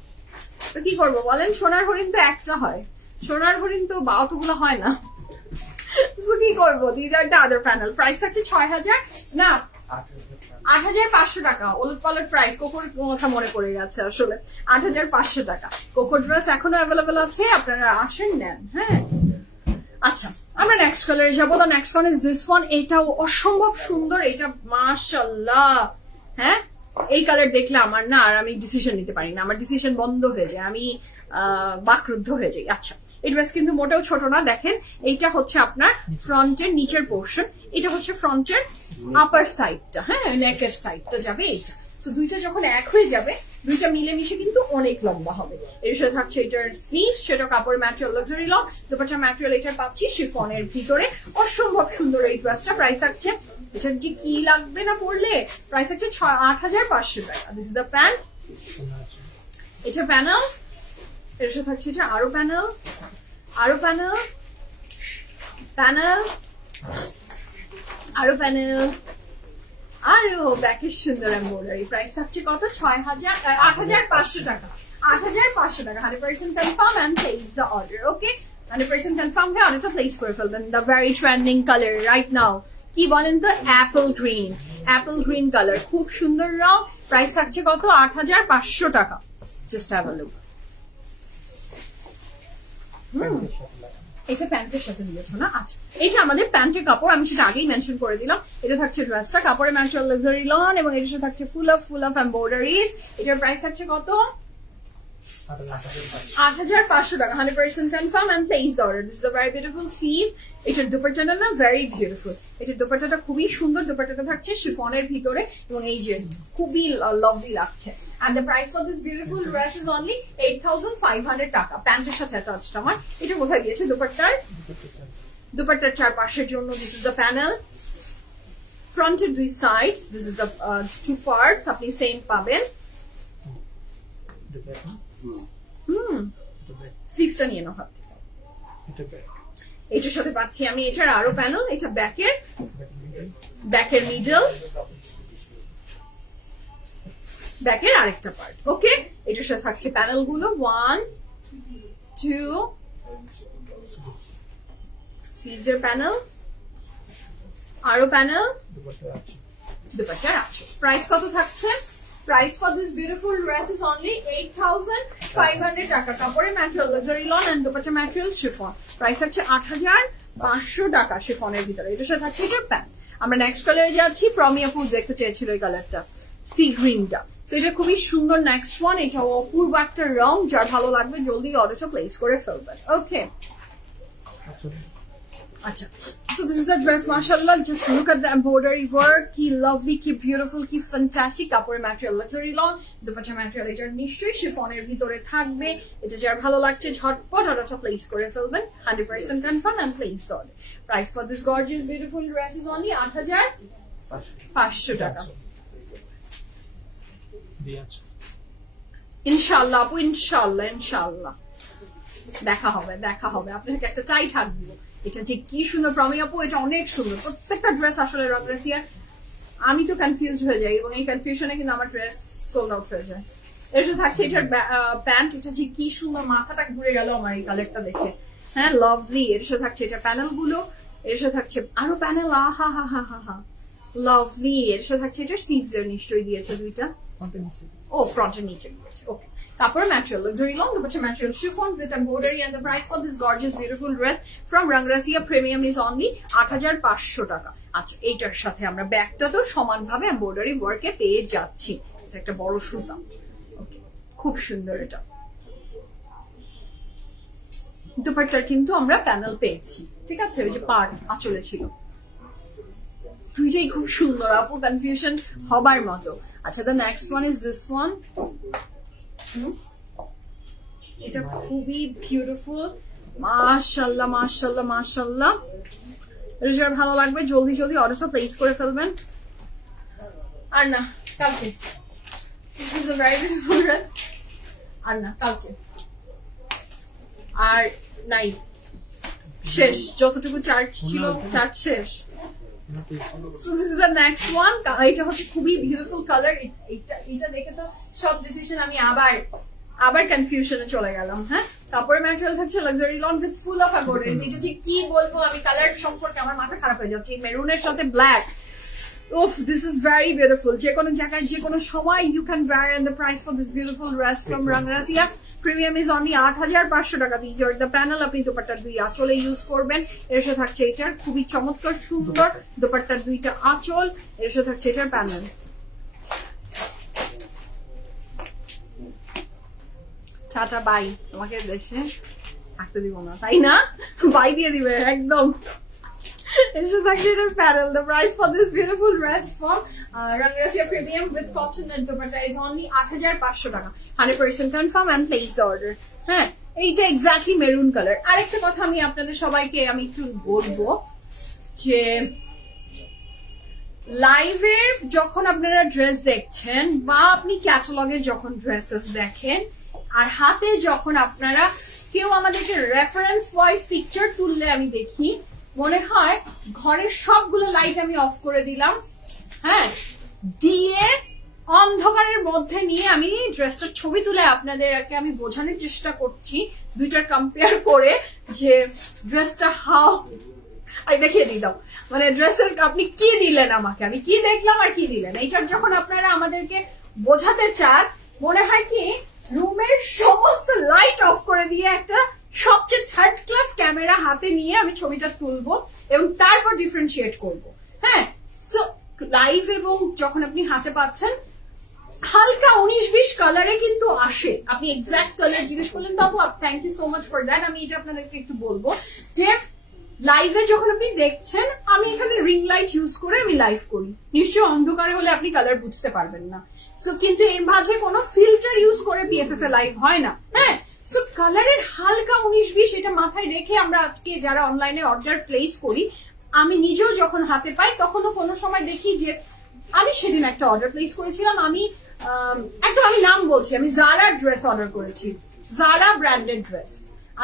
তো কি করবো বলেন? সোনার হরিণ তো একটা হয়, সোনার হরিণ তো অতগুলো হয় না, কি করবো? These are the other panel. Price থাকছে 6000 না 8500 টাকা। ওলট পালট প্রাইস, কোকোর কথা মনে পড়ে গেছে আসলে। 8500 টাকা। কোকোর ড্রেস এখনো অ্যাভেলেবেল আছে, আপনারা আসেন নেন। হ্যাঁ, আচ্ছা, আমরা নেক্সট কালারে যাবো। The next one is this one. এটাও অসম্ভব সুন্দর, এটা মাশাআল্লাহ। হ্যাঁ, এই কালার দেখলে আমার না আর আমি ডিসিশন নিতে পারি না, আমার ডিসিশন বন্ধ হয়ে যায়, আমি বাকরুদ্ধ হয়ে যাই। আচ্ছা, এই ড্রেস কিন্তু মোটেও ছোট না। দেখেন, এইটা হচ্ছে আপনার ফ্রন্টের নিচের পোর্শন, এটা হচ্ছে ফ্রন্টের আপার সাইডটা। হ্যাঁ, নেকের সাইডটা যাবে এইটা। তো দুইটা যখন এক হয়ে যাবে, দুইটা মিলেমিশে কিন্তু অনেক লম্বা হবে। এর সাথে থাকছে এটার স্লিভ, সেটা কাপড়ের material luxury loan, dupatta material এটার পাচ্ছি শিফনের ভিতরে। অসম্ভব সুন্দর এই ড্রেসটা। প্রাইস থাকছে, এটার যে কি লাগবে না পড়লে, প্রাইস থাকছে 8500 টাকা। দিস ইজ দ্য প্যান্ট, এটা প্যানেল। এর সাথে থাকছে এটা আরো প্যানেল, আরো প্যানেল, প্যানেল, আরো প্যানেল, আরো ব্যাকের সুন্দর এমব্রয়ডারি। প্রাইস থাকছে কত? 8500 টাকা। 8500 টাকা। 100% confirm and place the order. Okay, 100% confirm হয়ে অর্ডারটা প্লেস করে ফেলবেন। The very trending colour right now, কি বলেন তো? Apple green, apple green colour, খুব সুন্দর রং। প্রাইস থাকছে কত? 8500 টাকা। Just have a look. এটা প্যান্টের সাথে দিয়েছো না? আচ্ছা, এটা আমাদের প্যান্টের কাপড়, আমি সেটা আগেই মেনশন করে দিলাম। এটা থাকছে ড্রেসটা, কাপড়ের ম্যাটেরিয়াল লাক্সারি লন, এবং এটার সাথে থাকছে ফুল অফ এমব্রয়ডারিজ। এটার প্রাইস থাকছে কত? 8500 টাকা। 100% confirm and place the order. This is a very beautiful sleeve. এটার দোপাট্টাটা না ভেরি বিউটিফুল, এটার দোপাট্টাটা খুবই সুন্দর। দোপাট্টাটা থাকছে শিফনের ভিতরে, এবং এই যে খুবই লাভলি লাগছে। And the price for this beautiful dress is only 8500 টাকা। প্যান্টের সাথে অ্যাটাচড আমার। এটা কোথায় গিয়েছে? দোপাট্টার চারপাশের জন্য। দিস ইজ দ্য প্যানেল, ফ্রন্টের দুই sides. This is the two parts, আপনি সেম পাবেন। স্লিভসটা নিয়ে নাও হাত থেকে। এটার সাথে পাচ্ছি আমি এটার আরো প্যানেল, এটা ব্যাকের মিডল, ব্যাকের আরেকটা পার্ট। ওকে, এটার সাথে থাকছে প্যানেল গুলো 1 2, স্লিভস এর প্যানেল, আরো প্যানেল, দুপাট্টার আছে। প্রাইস কত থাকছে? Price for this beautiful dress is only 8500 টাকা। কাপড়ের material luxury lawn and dupatta material chiffon. Price থাকছে 8500 টাকা শিফনের ভিতরে। এটার সাথে থাকছে এটার প্যান্ট। আমরা নেক্সট কালারে যাচ্ছি। প্রমি আপু দেখতে চেয়েছিল এই কালারটা, সি গ্রিনটা। তো এটা খুবই সুন্দর। নেক্সট ওয়ান, এটা অপূর্ব একটা রং, যার ভালো লাগবে জলদি অর্ডারটা প্লেস করে ফেলবেন। ওকে, আচ্ছা, So this is the dress, mashallah. Just look at the embroidery work. Ki lovely, ki beautiful, ki fantastic. Kapore material luxury long. Dupatta material এটা নিশ্চয়ই শিফনের ভিতরে থাকবে। এটা যার ভালো লাগছে ঝটপট অর্ডারটা প্লেস করে ফেলবেন। 100% confirm and place the order. Price for this gorgeous beautiful dress is only 8,500 টাকা। ইনশাআল্লাহ আপু, ইনশাআল্লাহ ইনশাআল্লাহ দেখা হবে আপনাকে একটা টাইট হাত দিব। এটা যে কি সুন্দর প্রমি আপু, এটা অনেক সুন্দর। প্রত্যেকটা ড্রেস আসলে রংরাসিয়ার আমি তো কনফিউজড হয়ে যাই এবং এই কনফিউশনে কিন্তু আমার ড্রেস সোল্ড আউট হয়ে যায়। এর সাথে থাকছে এটার প্যান্ট, এটা যে কি সুন্দর, মাথাটা ঘুরে গেল আমার এই কালারটা দেখে। হ্যাঁ লাভলি। এর সাথে থাকছে এটা প্যানেল গুলো, এর সাথে থাকছে আরো প্যানেল, আহা হা হা হা হা লাভলি। এর সাথে থাকছে এটা স্লিভস এর নিশ্চয়ই দিয়েছে দুইটা, ও ফ্রন্টের নিচে দিয়েছে। ওকে, তারপর material luxury long dupatta material chiffon with embroidery, and the price for this gorgeous beautiful dress from Rangrazia Premium is only 8,500 টাকা। আচ্ছা, এইটার সাথে আমরা ব্যাগটা তো সমানভাবে এমব্রয়ডারি ওয়ার্কে পেয়ে যাচ্ছি। এটা একটা বড় সুতা। ওকে, খুব সুন্দর। এটা দুপাট্টার কিন্তু আমরা প্যানেল পেয়েছি, ঠিক আছে? ওই যে পার্ট আঁচলে ছিল, দুইটাই খুব সুন্দর আপু, কনফিউশন হবার মতো। আচ্ছা, the next one is this one. এটা খুবই বিউটিফুল, মাশাআল্লাহ মাশাআল্লাহ মাশাআল্লাহ। এটা যার ভালো লাগবে জলদি জলদি অর্ডারটা প্লেস করে ফেলবেন। আর না কালকে, this is a very beautiful dress। আর না কালকে, আর নাই, শেষ। যতটুকু চার্জ ছিল চার্জ শেষ। So this is the next one. এটা হচ্ছে খুবই বিউটিফুল কালার। এটা দেখে তো সব ডিসিশন আমি আবার কনফিউশনে চলে গেলাম। হ্যাঁ, কাপড়ের ম্যাটেরিয়াল থাকছে luxury loan with full of embroidery. এটা যে কি বলবো আমি, কালার সম্পর্কে আমার মাথা খারাপ হয়ে যাচ্ছে। মেরুনের সাথে ব্ল্যাক, উফ, দিস ইজ ভেরি বিউটিফুল। যে কোনো জায়গায় যে কোনো সময় you can wear, and the price for this beautiful dress from Rangrazia Premium is only 8,500 টাকা। These are the panel, আপনি দোপাট্টার দুই আঁচলে ইউজ করবেন। এর সাথে থাকছে এটার খুবই চমৎকার সুন্দর দোপাট্টার দুইটা আঁচল, এর সাথে থাকছে এটার প্যানেল। টাটা বাই, তোমাকে দেশে থাকতে দিব না, তাই না? বাই দিয়ে দিবে একদম। এর সাথে থাকছে এটার panel. The price for this beautiful dress from Rangrazia Premium with cotton and dupatta is only 8,500 টাকা। 100% confirm and place the order। হ্যাঁ, এইটা এক্স্যাক্টলি মেরুন কালার। আরেকটা কথা আমি আপনাদের সবাইকে আমি একটু বলবো যে লাইভে যখন আপনারা ড্রেস দেখছেন বা আপনি ক্যাটালগের যখন ড্রেসেস দেখেন, আর হাতে যখন আপনারা কেউ আমাদেরকে রেফারেন্স ওয়াইজ পিকচার তুললে আমি দেখি, মনে হয় ঘরের সবগুলো লাইট আমি অফ করে দিলাম, হ্যাঁ, দিয়ে অন্ধকারের মধ্যে নিয়ে আমি ড্রেসটার ছবি তুলে আপনাদেরকে আমি বোঝানোর চেষ্টা করছি দুইটার কম্পেয়ার করে যে ড্রেসটা হাউ দেখিয়ে দিলাম, মানে ড্রেসের আপনি কি দিলেন আমাকে, আমি কি দেখলাম আর কি দিলেন। এইটার যখন আপনারা আমাদেরকে বোঝাতে চান, মনে হয় কি রুমের সমস্ত লাইট অফ করে দিয়ে একটা সবচেয়ে থার্ড ক্লাস ক্যামেরা হাতে নিয়ে আমি ছবিটা তুলবো এবং তারপর ডিফারেন্সিয়েট করবো। হ্যাঁ, সো লাইভ এবং যখন আপনি হাতে পাচ্ছেন হালকা 19-20 কালারে কিন্তু আসে। আপনি এক্সাক্ট কালার জিজ্ঞেস করলেন তো আপু, thank you so much for that. আমি এটা আপনাদেরকে একটু বলবো যে লাইভে যখন আপনি দেখছেন, আমি এখানে রিং লাইট ইউজ করে আমি লাইভ করি, নিশ্চয়ই অন্ধকারে হলে আপনি কালার বুঝতে পারবেন না। সো কিন্তু এর মাঝে কোনো ফিল্টার ইউজ করে PFF এ লাইভ হয় না। হ্যাঁ, সো কালারের হালকা 19-20 এটা মাথায় রেখে আমরা আজকে যারা অনলাইনে অর্ডার প্লেস করি, আমি নিজেও যখন হাতে পাই তখনও কোনো সময় দেখি যে আমি সেদিন একটা অর্ডার প্লেস করেছিলাম, আমি একদম আমি নাম বলছি, আমি জারার ড্রেস অর্ডার করেছি, জারা ব্র্যান্ডেড ড্রেস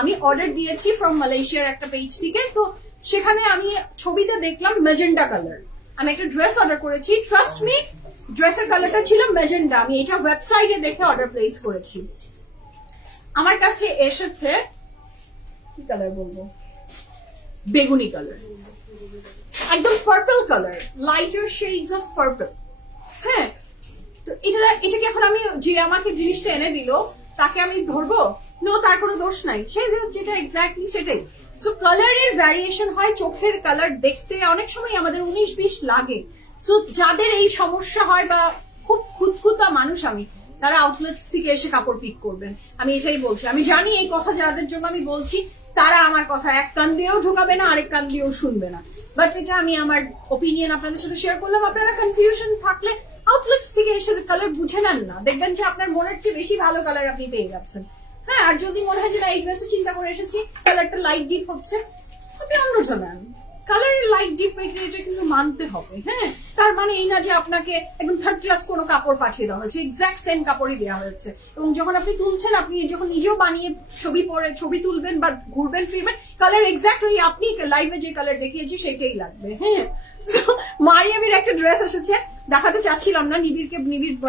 আমি অর্ডার দিয়েছি ফ্রম মালয়েশিয়ার একটা পেজ থেকে। তো সেখানে আমি ছবিতে দেখলাম মেজেন্ডা কালার, আমি একটা ড্রেস অর্ডার করেছি, ট্রাস্ট মি ড্রেসের কালারটা ছিল মেজেন্ডা। আমি এটা ওয়েবসাইটে দেখে অর্ডার প্লেস করেছি, আমার কাছে এসেছে কি কালার বলবো, বেগুনি কালার, একদম purple colour, lighter shades of purple. হ্যাঁ, তো এটাকে এখন আমি যে আমাকে জিনিসটা এনে দিল তাকে আমি ধরবো? নো, তার কোনো দোষ নাই, সেই যেটা এক্স্যাক্টলি সেটাই। সো কালারের ভ্যারিয়েশন হয়, চোখের কালার দেখতে অনেক সময় আমাদের 19-20 লাগে। সো যাদের এই সমস্যা হয় বা খুব খুঁতখুঁতা মানুষ আমি, তারা আউটলেটস থেকে এসে কাপড় পিক করবেন, আমি এটাই বলছি। আমি জানি এই কথা যাদের জন্য আমি বলছি তারা আমার কথা এক কান দিয়েও ঢোকাবে না, আরেক কান দিয়েও শুনবে না। বাট এটা আমি আমার ওপিনিয়ন আপনাদের সাথে শেয়ার করলাম। আপনারা কনফিউশন থাকলে আউটলেটস থেকে এসে কালার বুঝে নেন না, দেখবেন যে আপনার মনের চেয়ে বেশি ভালো কালার আপনি পেয়ে যাচ্ছেন। হ্যাঁ, আর যদি মনে হয় যে না এই ড্রেসে চিন্তা করে এসেছি কালারটা লাইট ডিপ হচ্ছে, আপনি অন্যটা নেন। কালারের লাইট ডিপ এটা কিন্তু মানতে হবে। হ্যাঁ, তার মানে এই না যে আপনাকে একদম থার্ড ক্লাস কোনো কাপড় পাঠিয়ে দেওয়া হয়েছে, এক্সাক্ট সেম কাপড়ই দেওয়া হয়েছে। এবং যখন আপনি তুলছেন, আপনি যখন নিজেও বানিয়ে ছবি তুলবেন বা ঘুরবেন ফিরবেন, কালার এক্সাক্ট ওই আপনি লাইভে যে কালার দেখিয়েছি সেটাই লাগবে। হ্যাঁ, মারিয়ামির একটা ড্রেস এসেছে, দেখাতে চাচ্ছিলাম না, নিবিড়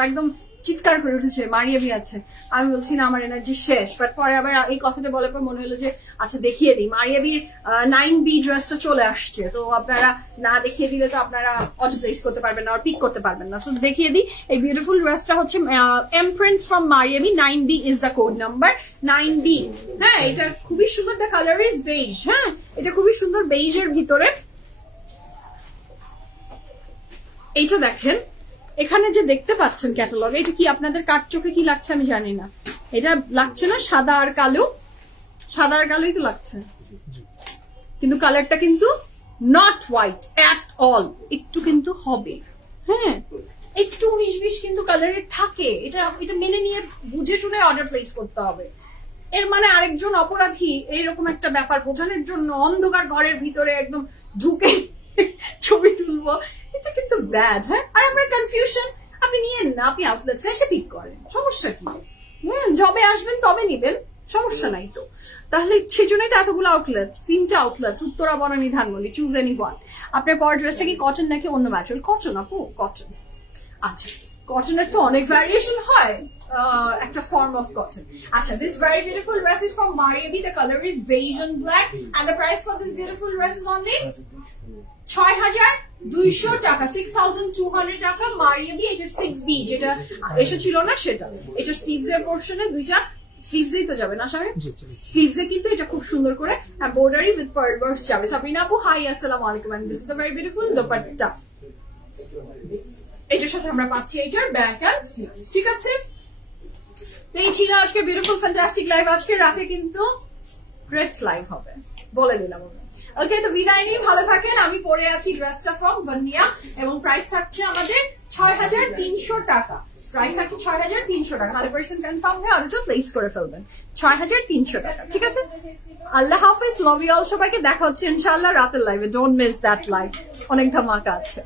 একদম চিৎকার করে উঠেছে মারিয়ামি আছে। আমি বলছি না আমার এনার্জি শেষ, বাট পরে আবার এই কথাটা বলার পর মনে হলো যে আচ্ছা দেখিয়ে দিই। মারিয়ামির 9B ড্রেসটা চলে আসছে, তো আপনারা না দেখিয়ে দিলে তো আপনারা অটো প্লেস করতে পারবেন না, আর পিক করতে পারবেন না। সো দেখিয়ে দিই, এই বিউটিফুল ড্রেসটা হচ্ছে M print from Maria B. 9B is the code number, 9B। হ্যাঁ, এটা খুবই সুন্দর, দ্য কালার ইজ বেইজ। হ্যাঁ, এটা খুবই সুন্দর বেইজের ভিতরে। এইটা দেখেন, এখানে যে দেখতে পাচ্ছেন ক্যাটালগে, এটা কি আপনাদের কাট চোখে কি লাগছে আমি জানি না, এটা লাগছে না সাদা আর কালো, সাদা আর কালোই তো লাগছে, কিন্তু কালারটা কিন্তু নট হোয়াইট অ্যাট অল, একটু কিন্তু হবে। হ্যাঁ, একটু 19-20 কিন্তু কালারের থাকে, এটা মেনে নিয়ে বুঝে শুনে অর্ডার প্লেস করতে হবে। এর মানে আরেকজন অপরাধী এইরকম একটা ব্যাপার বোঝানোর জন্য অন্ধকার ঘরের ভিতরে একদম ঢুকে ছবি তুলবো, এটা কিন্তু ব্যাড। হ্যাঁ, আর আপনার কনফিউশন আপনি নিয়েন না, আপনি আউটলেটসে এসে পিক করেন, সমস্যা কি? যবে আসবেন তবে নিবেন, সমস্যা নাই তো। তাহলে সেই জন্যই তো এতগুলো আউটলেটস, 3টা outlets, Uttara, Banani, Dhanmondi, choose any one. আপনার পরের ড্রেসটা কি কটন নাকি অন্য ম্যাটেরিয়াল? কটন আপু, কটন। আচ্ছা, কটনের তো অনেক ভ্যারিয়েশন হয়, একটা ফর্ম অফ কটন। আচ্ছা, this very beautiful dress is from Mariabi. The color is beige and black, and the price for this beautiful dress is only 6,200 টাকা, 6,200 টাকা। মারিয়াবি, এটা 6B যেটা এসেছিল না সেটা, এটা স্লিভস এর পোর্শনে দুইটা স্লিভসই তো যাবে না সামনে, স্লিভসে কিন্তু এটা খুব সুন্দর করে এমব্রয়ডারি উইথ পার্ল ওয়ার্কস যাবে। সাবরিনা আপু, হাই, আসসালামু আলাইকুম, and this is the very beautiful dupatta. এটার সাথে আমরা পাচ্ছি এটার ব্যাক এন্ড স্লিভস, ঠিক আছে? তো এই ছিল আজকে বিউটিফুল ফ্যান্টাস্টিক লাইভ। আজকে রাতে কিন্তু গ্রেট লাইভ হবে, বলে দিলাম। ওকে, তো বিদায় নিয়ে ভালো থাকেন। আমি পরে আছি ড্রেসটা ফ্রম ভানিয়া, এবং প্রাইস থাকছে আমাদের 6,300 টাকা। প্রাইস থাকছে 6,300 টাকা, 100% কনফার্ম হয়ে অর্ডারটা প্লেস করে ফেলবেন। 6,300 টাকা, ঠিক আছে? আল্লাহ হাফেজ, লাভ ইউ অল। সবাইকে দেখা হচ্ছে ইনশাআল্লাহ রাতের লাইভে। ডোন্ট মিস দ্যাট লাইভ, অনেক ধামাকা আছে।